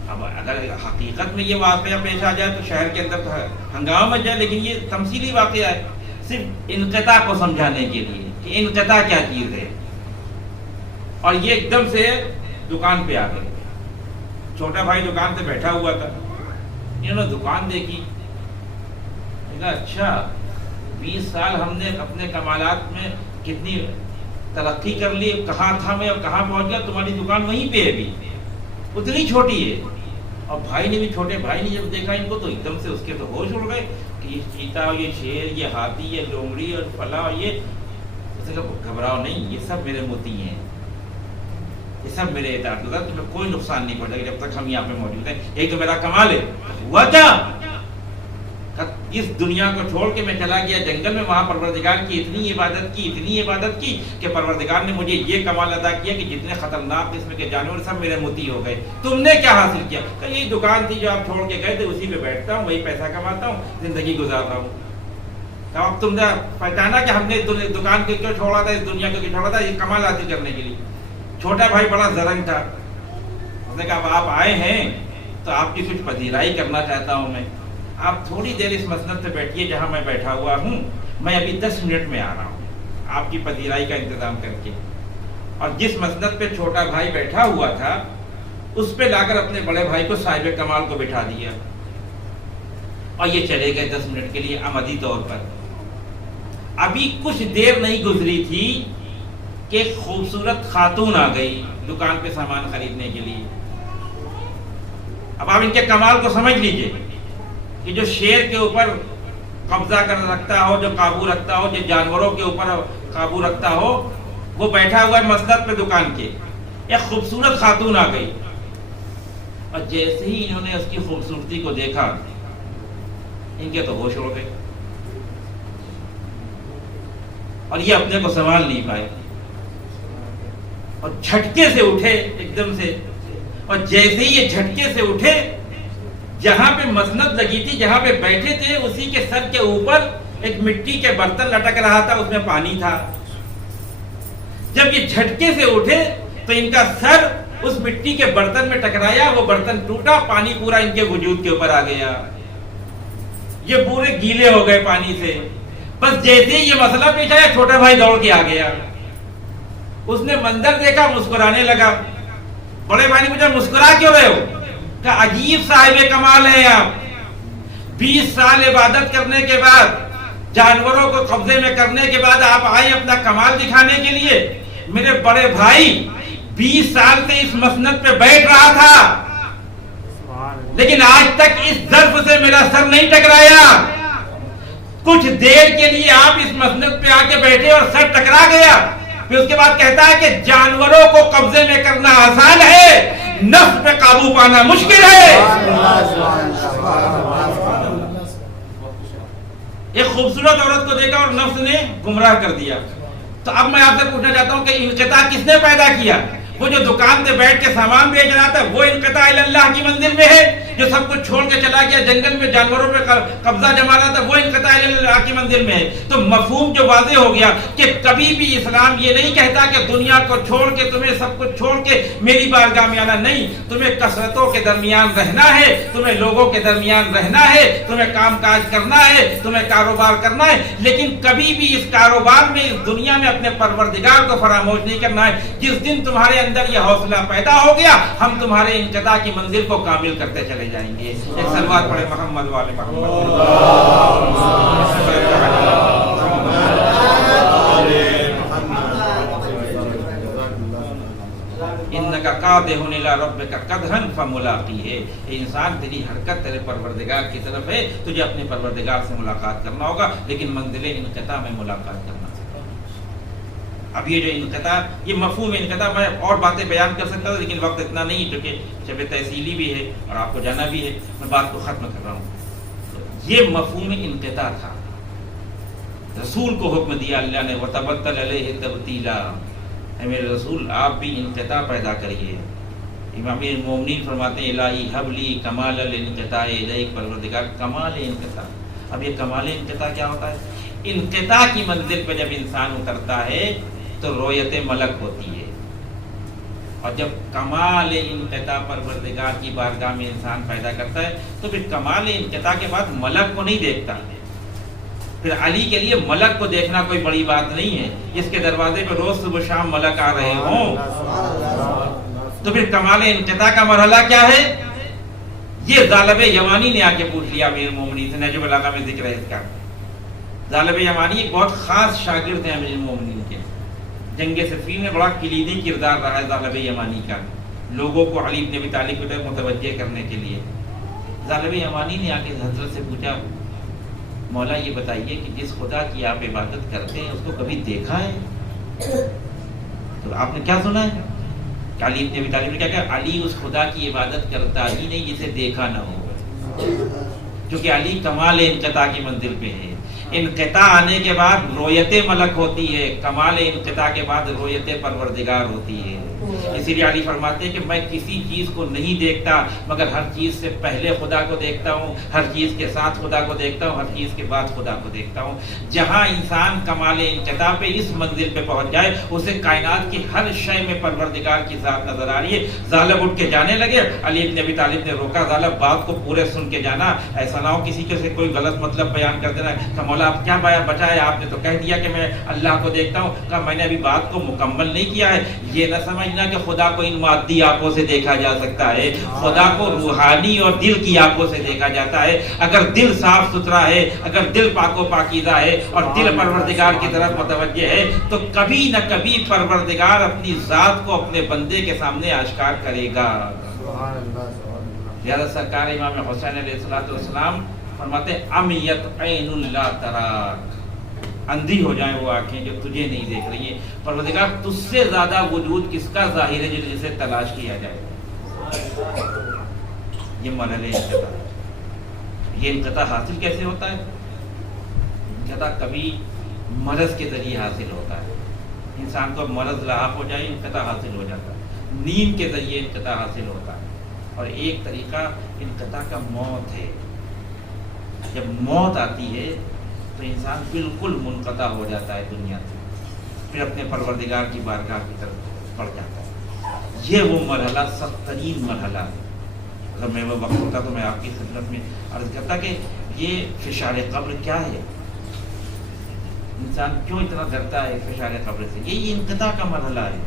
اب اگر حقیقت میں یہ واقعہ پیش آ جائے تو شہر کے اندر تو ہنگامہ مچ جائے، لیکن یہ تمثیلی واقعہ ہے صرف انقطاع کو سمجھانے کے لیے کہ انقطاع کیا چیز ہے. اور یہ ایک دم سے دکان پہ آ گئے. چھوٹا بھائی دکان پہ بیٹھا ہوا تھا، انہوں نے دکان دیکھی، اچھا 20 سال ہم نے اپنے کمالات میں کتنی ترقی کر لی، کہاں تھا میں اور کہاں پہنچ گیا، تمہاری دکان وہیں پہ ہے، ابھی اتنی چھوٹی ہے. اور بھائی نے بھی، چھوٹے بھائی نے جب دیکھا ان کو تو ایک دم سے اس کے تو ہوش اڑ گئے کہ یہ چیتا، یہ شیر، یہ ہاتھی، یہ لومڑی اور فلاں، یہ اس نے کہا گھبراؤ نہیں، یہ سب میرے موتی ہیں، یہ سب میرے اطاعت گزار، تمہیں کوئی نقصان نہیں پہنچے گا جب تک ہم یہاں پہ موجود ہیں. ایک تو میرا کمال ہے. ہوا کیا؟ اس دنیا کو چھوڑ کے میں چلا گیا جنگل میں، وہاں پروردگار کی اتنی عبادت کی کہ پروردگار نے مجھے یہ کمال عطا کیا کہ جتنے خطرناک قسم کے جانور سب میرے مطیع ہو گئے. تم نے کیا حاصل کیا؟ کہ یہ دکان تھی جو آپ چھوڑ کے گئے تھے، اسی پہ بیٹھتا ہوں، وہی پیسہ کماتا ہوں، زندگی گزار رہا ہوں. اب تم نے پہچانا کہ ہم نے دکان کو کیوں چھوڑا تھا، اس دنیا کو کیوں چھوڑا تھا؟ یہ کمال حاصل کرنے کے لیے. چھوٹا بھائی بڑا زرنگ تھا، اس نے کہا اب آپ آئے ہیں تو آپ کی کچھ پذیرائی کرنا چاہتا ہوں میں. آپ تھوڑی دیر اس مسند پہ بیٹھیے جہاں میں بیٹھا ہوا ہوں، میں ابھی 10 منٹ میں آ رہا ہوں آپ کی پذیرائی کا انتظام کر کے. اور جس مسند پہ چھوٹا بھائی بیٹھا ہوا تھا اس پہ لا کر اپنے بڑے بھائی کو صاحب کمال کو بٹھا دیا، اور یہ چلے گئے 10 منٹ کے لیے عمدی طور پر. ابھی کچھ دیر نہیں گزری تھی کہ ایک خوبصورت خاتون آ گئی دکان پہ سامان خریدنے کے لیے. اب آپ ان کے کمال کو سمجھ لیجئے کہ جو شیر کے اوپر قبضہ کر رکھتا ہو، جو قابو رکھتا ہو، جو جانوروں کے اوپر قابو رکھتا ہو، وہ بیٹھا ہوا ہے مسند پہ دکان کے. ایک خوبصورت خاتون آ گئی، اور جیسے ہی انہوں نے اس کی خوبصورتی کو دیکھا ان کے تو ہوش اڑ گئے. اور یہ اپنے کو سنبھال نہیں پائے اور جھٹکے سے اٹھے ایک دم سے. اور جیسے ہی یہ جھٹکے سے اٹھے, جہاں پہ مسند لگی تھی, جہاں پہ بیٹھے تھے, اسی کے سر کے اوپر ایک مٹی کے برتن لٹک رہا تھا, اس میں پانی تھا. جب یہ جھٹکے سے اٹھے تو ان کا سر اس مٹی کے برتن میں ٹکرایا, وہ برتن ٹوٹا, پانی پورا ان کے وجود کے اوپر آ گیا, یہ پورے گیلے ہو گئے پانی سے. بس جیسے ہی یہ مسئلہ پیش آیا, چھوٹا بھائی دوڑ کے آ گیا. اس نے منظر دیکھا, مسکرانے لگا. بڑے بھائی نے پوچھا مسکرا کیوں رہے ہو؟ کہا عجیب صاحب کمال ہیں آپ, 20 سال عبادت کرنے کے بعد, جانوروں کو قبضے میں کرنے کے بعد آپ آئے اپنا کمال دکھانے کے لیے. میرے بڑے بھائی 20 سال سے اس مسند پہ بیٹھ رہا تھا, لیکن آج تک اس ظرف سے میرا سر نہیں ٹکرایا. کچھ دیر کے لیے آپ اس مسند پہ آ کے بیٹھے اور سر ٹکرا گیا. پھر اس کے بعد کہتا ہے کہ جانوروں کو قبضے میں کرنا آسان ہے, نفس پہ قابو پانا مشکل ہے. ایک خوبصورت عورت کو دیکھا اور نفس نے گمراہ کر دیا. تو اب میں آپ سے پوچھنا چاہتا ہوں کہ انقطاع کس نے پیدا کیا؟ وہ جو دکان پہ بیٹھ کے سامان بیچ رہا تھا, وہ انقطاع اللہ کی منزل میں ہے. جو سب کچھ چھوڑ کے چلا گیا, جنگل میں جانوروں پہ قبضہ جما رہا تھا, وہ انقطاع اللہ کی منزل میں ہے. تو مفہوم جو واضح ہو گیا کہ کبھی بھی اسلام یہ نہیں کہتا کہ دنیا کو چھوڑ کے, تمہیں سب کچھ چھوڑ کے میری بارگاہ میں آنا. نہیں, تمہیں کثرتوں کے درمیان رہنا ہے, تمہیں لوگوں کے درمیان رہنا ہے, تمہیں کام کاج کرنا ہے, تمہیں کاروبار کرنا ہے, لیکن کبھی بھی اس کاروبار میں, اس دنیا میں اپنے پروردگار کو فراموش نہیں کرنا ہے. جس دن تمہارے اندر یہ حوصلہ پیدا ہو گیا, ہم تمہارے انقطاع کی منزل کو کامل کرتے چلے جائیں گے. ایک سلوات پڑھے محمد والے محمد. انکا قادح الی ربک قدحا فملاقیہ. اے انسان, تیری حرکت تیرے پروردگار کی طرف ہے, تجھے اپنے پروردگار سے ملاقات کرنا ہوگا, لیکن منزل انقطاع میں ملاقات کرنا. اب یہ جو انقطاع, یہ مفہوم انقطاع, میں اور باتیں بیان کر سکتا تھا, لیکن وقت اتنا نہیں, کیونکہ شب تحصیلی بھی ہے اور آپ کو جانا بھی ہے. میں بات کو ختم کر رہا ہوں. یہ مفہوم انقطاع تھا. رسول کو حکم دیا اللہ نے, وَتَبَتَّلْ عَلَيْهِ تَبْتِيلًا. اے میرے رسول, آپ بھی انقطاع پیدا کریے. امام المومنین فرماتے ہیں الہی حب لی کمال الانقطاع الیک, پروردگار کمال انقطاع. اب یہ کمال انقطاع کیا ہوتا ہے؟ انقطاع کی منزل پہ جب انسان اترتا ہے تو رویت ملک ہوتی ہے, اور جب کمال انقطاع پروردگار کی بارگاہ میں انسان پیدا کرتا ہے تو پھر کمال انقطاع کے بعد ملک کو نہیں دیکھتا. پھر علی کے لیے ملک کو دیکھنا کوئی بڑی بات نہیں ہے, جس کے دروازے پہ روز صبح شام ملک آ رہے ہوں. تو پھر کمال انقطاع کا مرحلہ کیا ہے؟ یہ ذالب یمانی نے آ کے پوچھ لیا امیر المومنین سے, نہج البلاغہ میں ذکر ہے اس کا. ذالب یمانی ایک بہت خاص شاگرد ہیں امیر المومنین کے. جنگ صفین میں بڑا کلیدی کردار رہا ہے ذالب یمانی کا, لوگوں کو علی بن ابی طالب کی طرف متوجہ کرنے کے لیے. ذالب یمانی نے آ کے حضرت سے پوچھا, مولا یہ بتائیے کہ جس خدا کی آپ عبادت کرتے ہیں اس کو کبھی دیکھا ہے؟ تو آپ نے کیا سنا ہے کہ علی بن ابی طالب نے کیا کہا, علی اس خدا کی عبادت کرتا ہی نہیں جسے دیکھا نہ ہو. کیونکہ علی کمال انقطاع کی منزل پہ ہے. انقطاع آنے کے بعد رویت ملک ہوتی ہے, کمال انقطاع کے بعد رویت پروردگار ہوتی ہے. اسی لیے علی فرماتے ہیں کہ میں کسی چیز کو نہیں دیکھتا مگر ہر چیز سے پہلے خدا کو دیکھتا ہوں, ہر چیز کے ساتھ خدا کو دیکھتا ہوں, ہر چیز کے بعد خدا کو دیکھتا ہوں. جہاں انسان کمال انقطاع پہ اس منزل پہ پہنچ جائے, اسے کائنات کی ہر شے میں پروردگار کی ذات نظر آ رہی ہے. ظالب اٹھ کے جانے لگے, علی بن ابی طالب نے روکا, ظالب بات کو پورے سن کے جانا, ایسا نہ ہو کسی کے سے کوئی غلط مطلب بیان کر دینا کہ مولا آپ کیا بچایا, آپ نے تو کہہ دیا کہ میں اللہ کو دیکھتا ہوں. کہا میں نے ابھی بات کو مکمل نہیں کیا ہے. یہ نہ سمجھنا کہ خدا کو ان مادی آنکھوں سے دیکھا جا سکتا ہے, خدا کو روحانی اور دل کی آنکھوں سے دیکھا جاتا ہے. اگر دل صاف ستھرا ہے, اگر دل پاک و پاکیزہ ہے اور دل پروردگار کی طرف متوجہ ہے, تو کبھی نہ کبھی پروردگار اپنی ذات کو اپنے بندے کے سامنے آشکار کرے گا. لہذا سرکار امام حسین علیہ السلام فرماتے امیت عین لا تراک, اندھی ہو جائیں وہ آنکھیں جو تجھے نہیں دیکھ رہی ہیں. پروردگار تجھ سے زیادہ وجود کس کا ظاہر ہے جسے تلاش کیا جائے. یہ مرحلہ انقطاع. یہ انقطاع حاصل کیسے ہوتا ہے؟ انقطاع کبھی مرض کے ذریعے حاصل ہوتا ہے. انسان کو مرض لاحق ہو جائے انقطاع حاصل ہو جاتا ہے. نیند کے ذریعے انقطاع حاصل ہوتا ہے. اور ایک طریقہ انقطاع کا موت ہے. جب موت آتی ہے تو انسان بالکل منقطع ہو جاتا ہے دنیا سے, پھر اپنے پروردگار کی بارگاہ کی طرف بڑھ جاتا ہے. یہ وہ مرحلہ سخت ترین مرحلہ ہے. اگر میں وہ وقت ہوتا تو میں آپ کی خدمت میں عرض کرتا کہ یہ فشار قبر کیا ہے, انسان کیوں اتنا ڈرتا ہے فشار قبر سے. یہ انقطاع کا مرحلہ ہے.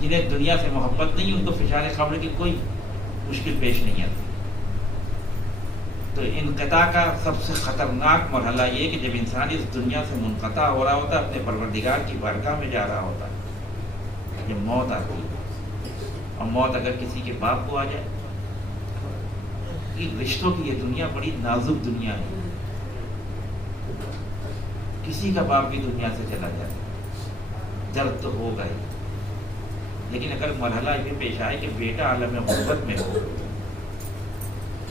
جنہیں دنیا سے محبت نہیں ان کو فشار قبر کی کوئی مشکل پیش نہیں آتی. تو انقطاع کا سب سے خطرناک مرحلہ یہ کہ جب انسان اس دنیا سے منقطع ہو رہا ہوتا ہے, اپنے پروردگار کی بارگاہ میں جا رہا ہوتا ہے, جب موت آتی ہے. اور موت اگر کسی کے باپ کو آ جائے, رشتوں کی یہ دنیا بڑی نازک دنیا ہے, کسی کا باپ بھی دنیا سے چلا جائے درد تو ہوگا ہی. لیکن اگر مرحلہ یہ پیش آئے کہ بیٹا عالم غربت میں ہو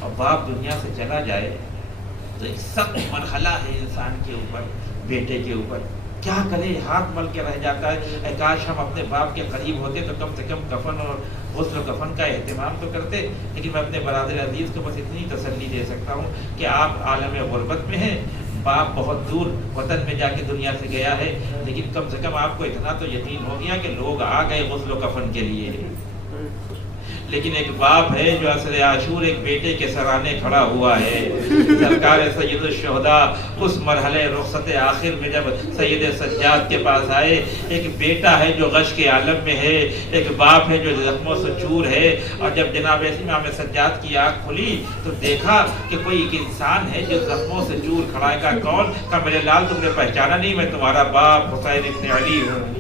اور باپ دنیا سے چلا جائے, تو ایک سخت مرحلہ ہے انسان کے اوپر, بیٹے کے اوپر. کیا کرے, ہاتھ مل کے رہ جاتا ہے. اے کاش ہم اپنے باپ کے قریب ہوتے تو کم سے کم کفن اور غسل و کفن کا اہتمام تو کرتے. لیکن میں اپنے برادر عزیز کو بس اتنی تسلی دے سکتا ہوں کہ آپ عالم غربت میں ہیں, باپ بہت دور وطن میں جا کے دنیا سے گیا ہے, لیکن کم سے کم آپ کو اتنا تو یقین ہو گیا کہ لوگ آ گئے غسل و کفن کے لیے. لیکن ایک باپ ہے جو عصر عاشور ایک بیٹے کے سرانے کھڑا ہوا ہے. سرکار سید الشہداء اس مرحلے رخصت آخر میں جب سید سجاد کے پاس آئے, ایک بیٹا ہے جو غش کے عالم میں ہے, ایک باپ ہے جو زخموں سے چور ہے. اور جب جناب امام سجاد کی آنکھ کھلی تو دیکھا کہ کوئی ایک انسان ہے جو زخموں سے چور کھڑا ہے. کا کون؟ کہا میرے لال تم نے پہچانا نہیں, میں تمہارا باپ حسین ابن علی ہوں.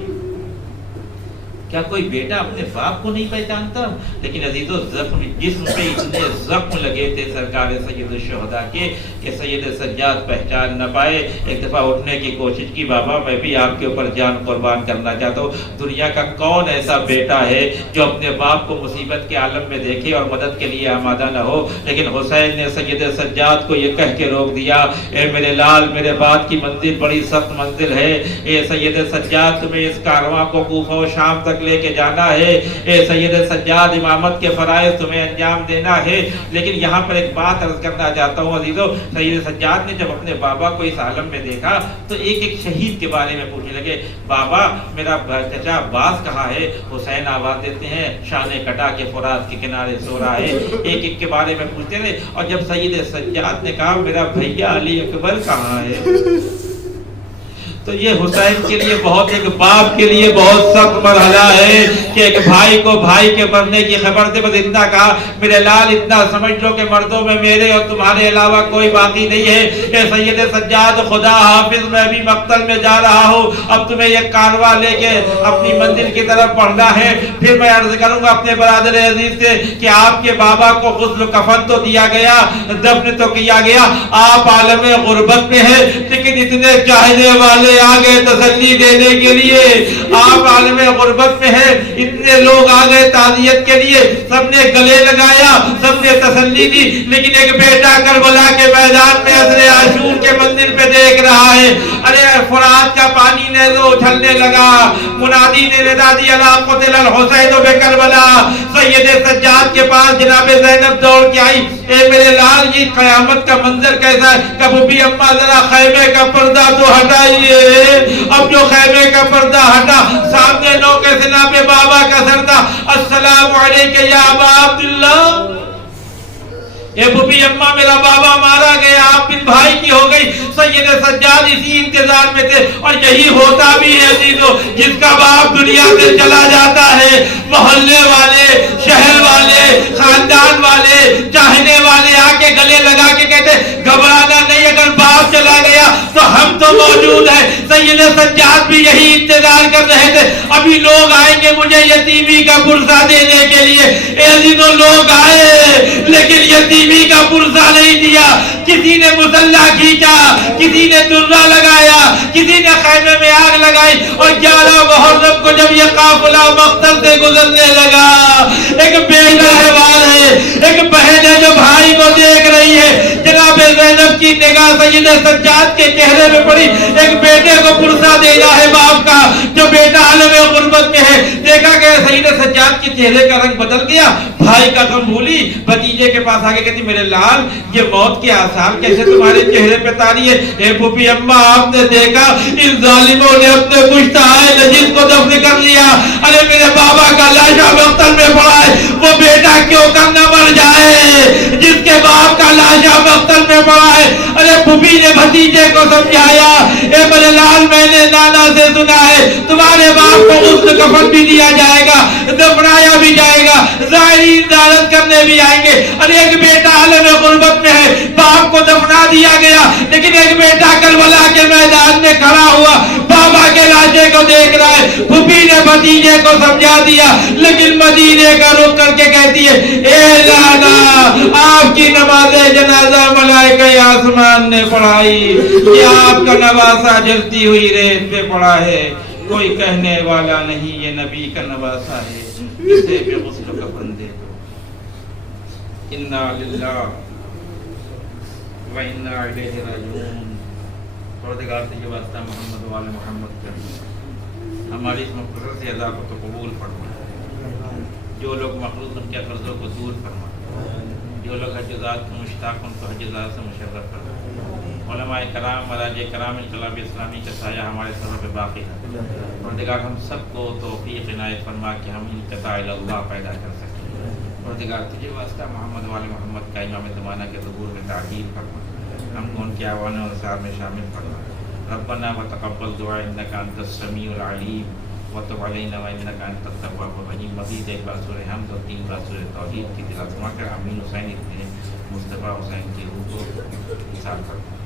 کیا کوئی بیٹا اپنے باپ کو نہیں پہچانتا؟ لیکن عزیزو زخم جسم پہ اتنے زخم لگے تھے سرکار سید الشہداء کے کہ سید سجاد پہچان نہ پائے. ایک دفعہ اٹھنے کی کوشش کی, بابا میں بھی آپ کے اوپر جان قربان کرنا چاہتا ہوں. دنیا کا کون ایسا بیٹا ہے جو اپنے باپ کو مصیبت کے عالم میں دیکھے اور مدد کے لیے آمادہ نہ ہو. لیکن حسین نے سید سجاد کو یہ کہہ کے روک دیا, اے میرے لال, میرے بعد کی منزل بڑی سخت منزل ہے. اے سید سجاد, تمہیں اس کارواں کو کوفہ و شام تک لے کے جانا ہے. اے سید سجاد, امامت کے فرائض تمہیں انجام دینا ہے. لیکن یہاں پر ایک بات عرض کرنا چاہتا ہوں عزیزو, سید سجاد نے جب اپنے بابا کو اس عالم میں دیکھا تو ایک ایک شہید کے بارے میں پوچھنے لگے. بابا میرا چچا عباس کہاں ہے؟ حسین آواز دیتے ہیں, شانے کٹا کے فرات کے کنارے سو رہا ہے. ایک ایک کے بارے میں پوچھتے رہے. اور جب سید سجاد نے کہا میرا بھیا علی اکبر کہاں ہے, تو یہ حسین کے لیے بہت, ایک باپ کے لیے بہت سخت مرحلہ ہے کہ ایک بھائی کو بھائی کے مرنے کی خبر سے بس اتنا کہا, میرے لال اتنا سمجھ لو کہ مردوں میں میرے اور تمہارے علاوہ کوئی باقی نہیں ہے. اے سید سجاد, خدا حافظ, میں ابھی مقتل میں جا رہا ہوں, اب تمہیں یہ کارواں لے کے اپنی منزل کی طرف بڑھنا ہے. پھر میں عرض کروں گا اپنے برادر عزیز سے کہ آپ کے بابا کو غسل و کفن تو دیا گیا, دفن تو کیا گیا, آپ عالم غربت میں ہیں, لیکن اتنے چاہنے والے آگے تسلی دینے کے لیے. آپ عالم غربت میں ہیں, اتنے لوگ آگے تعزیت کے لیے, سب نے گلے لگایا, سب نے تسلی دی. لیکن ایک بیٹا کربلا کے میدان میں عصر عاشور کے منزل پہ دیکھ رہا ہے. ارے فرات کا پانی نے تو اچھلنے لگا, منادی نے ندا دی الا قتل الحسین بکربلا. سید سجاد کے پاس جناب زینب دوڑ کے آئی, اے میرے لال یہ قیامت کا منظر کیسا ہے؟ کبھی بھی اما ذرا خیمے کا پردہ تو ہٹائیے. اب جو خیمے کا پردہ ہٹا, سامنے نو کے سنا پہ بابا کا سر تھا. السلام علیکم یا ابا عبداللہ. اے بھوپی اماں, میرا بابا مارا گیا, آپ بن بھائی کی ہو گئی. سید سجاد اسی انتظار میں تھے. اور یہی ہوتا بھی ہے عزیزو, جس کا باپ دنیا سے چلا جاتا ہے, محلے والے, شہر والے, خاندان والے, چاہنے والے آ کے گلے لگا کے کہتے گھبرانا نہیں, اگر باپ چلا گیا تو ہم تو موجود ہیں. سید سجاد بھی یہی انتظار کر رہے تھے, ابھی لوگ آئیں گے مجھے یتیمی کا پرسہ دینے کے لیے. اے عزیزو, لوگ آئے لیکن یتیمی کا پرسہ نہیں دیا. کسی نے مسلح کھینچا, کسی نے درہ لگایا, کسی نے خیمے میں آگ لگائی. اور 11 محرم کو جب یہ قافلہ مقتل سے گزرنے لگا, ایک بیٹا ہے, ایک بہن ہے جو بھائی کو دیکھ رہی ہے. جناب زینب کی کی نگاہ سید سجاد کے چہرے میں پڑی. ایک بیٹے کو پرسا دینا ہے باپ کا جو بیٹا عالم غربت میں ہے. دیکھا کہ سید سجاد کے چہرے کا رنگ بدل گیا, بھائی کا غم بھولی, بھتیجے کے پاس آ کے کہتی میرے لال یہ موت کے آثار کیسے تمہارے چہرے پہ تاری ہے؟ اے پھوپھی اما آپ نے دیکھا ان ظالموں نے اپنے مشتہائے نجیب کو دفن کر لیا. ارے میرے بابا کا لاشا مقتل میں پڑا ہے, وہ بیٹا کیوں کر نہ مر جائے جس کے باپ کا لاشا مقتل میں پڑا ہے. ارے پھوپھی نے بھتیجے کو سمجھایا, اے میرے لال میں نے نانا سے سنا ہے تمہارے باپ کو غسل کفن بھی دیا جائے گا, دفنایا بھی جائے گا, ظاہری عدالت کرنے بھی آئیں گے. ارے ایک بیٹا عالم غربت میں ہے, باپ کو دفنا دیا گیا, لیکن ایک بیٹا کربلا کے میدان میں کھڑا ہوا بابا کے لاشے کو دیکھ رہا ہے. پھوپھی نے بھتیجے کو سمجھا دیا, لیکن مدینے کا رخ کر کے کہتی ہے اے نانا آپ کی نماز جنازہ ملائکہ آسمان نے پڑھائی, یہ آپ کا نواسا جلتی ہوئی ریت پہ پڑا ہے, کوئی کہنے والا نہیں یہ نبی کا نواسا ہے, اسے بھی غسل کفن دے دو. انا للہ و انا الیہ راجعون. پروردگار سے یہ واسطہ محمد وال محمد کر ہماری اس مختصر سے ادا کو تو قبول فرما, جو لوگ مخلوق ان کے قرضوں کو دور فرما, جو لوگ حج ذات کو مشتاق ان کو حج ذات سے مشرف فرما. علماء کرام مراج کرام انقلاب اسلامی کا سایہ ہمارے سروں پہ باقی ہے. پروردگار ہم سب کو توفیق عنایت فرما کہ ہم انقطاع الی اللہ پیدا کر سکیں. پروردگار تجھے واسطہ محمد وال محمد کا امام زمانہ کے ظہور میں تعجیل فرما, ہم کو ان کے آوان و انصار میں شامل فرما. ربنا وتقبل دعا انک انت السمیع العلیم وتب علینا انک انت التواب الرحیم. مزید ایک بار سورہ حمد اور 3 بار سورہ توحید کی تلاوت فرما کر امین حسین ابن مصطفیٰ حسین کی روح کو احسان فرما.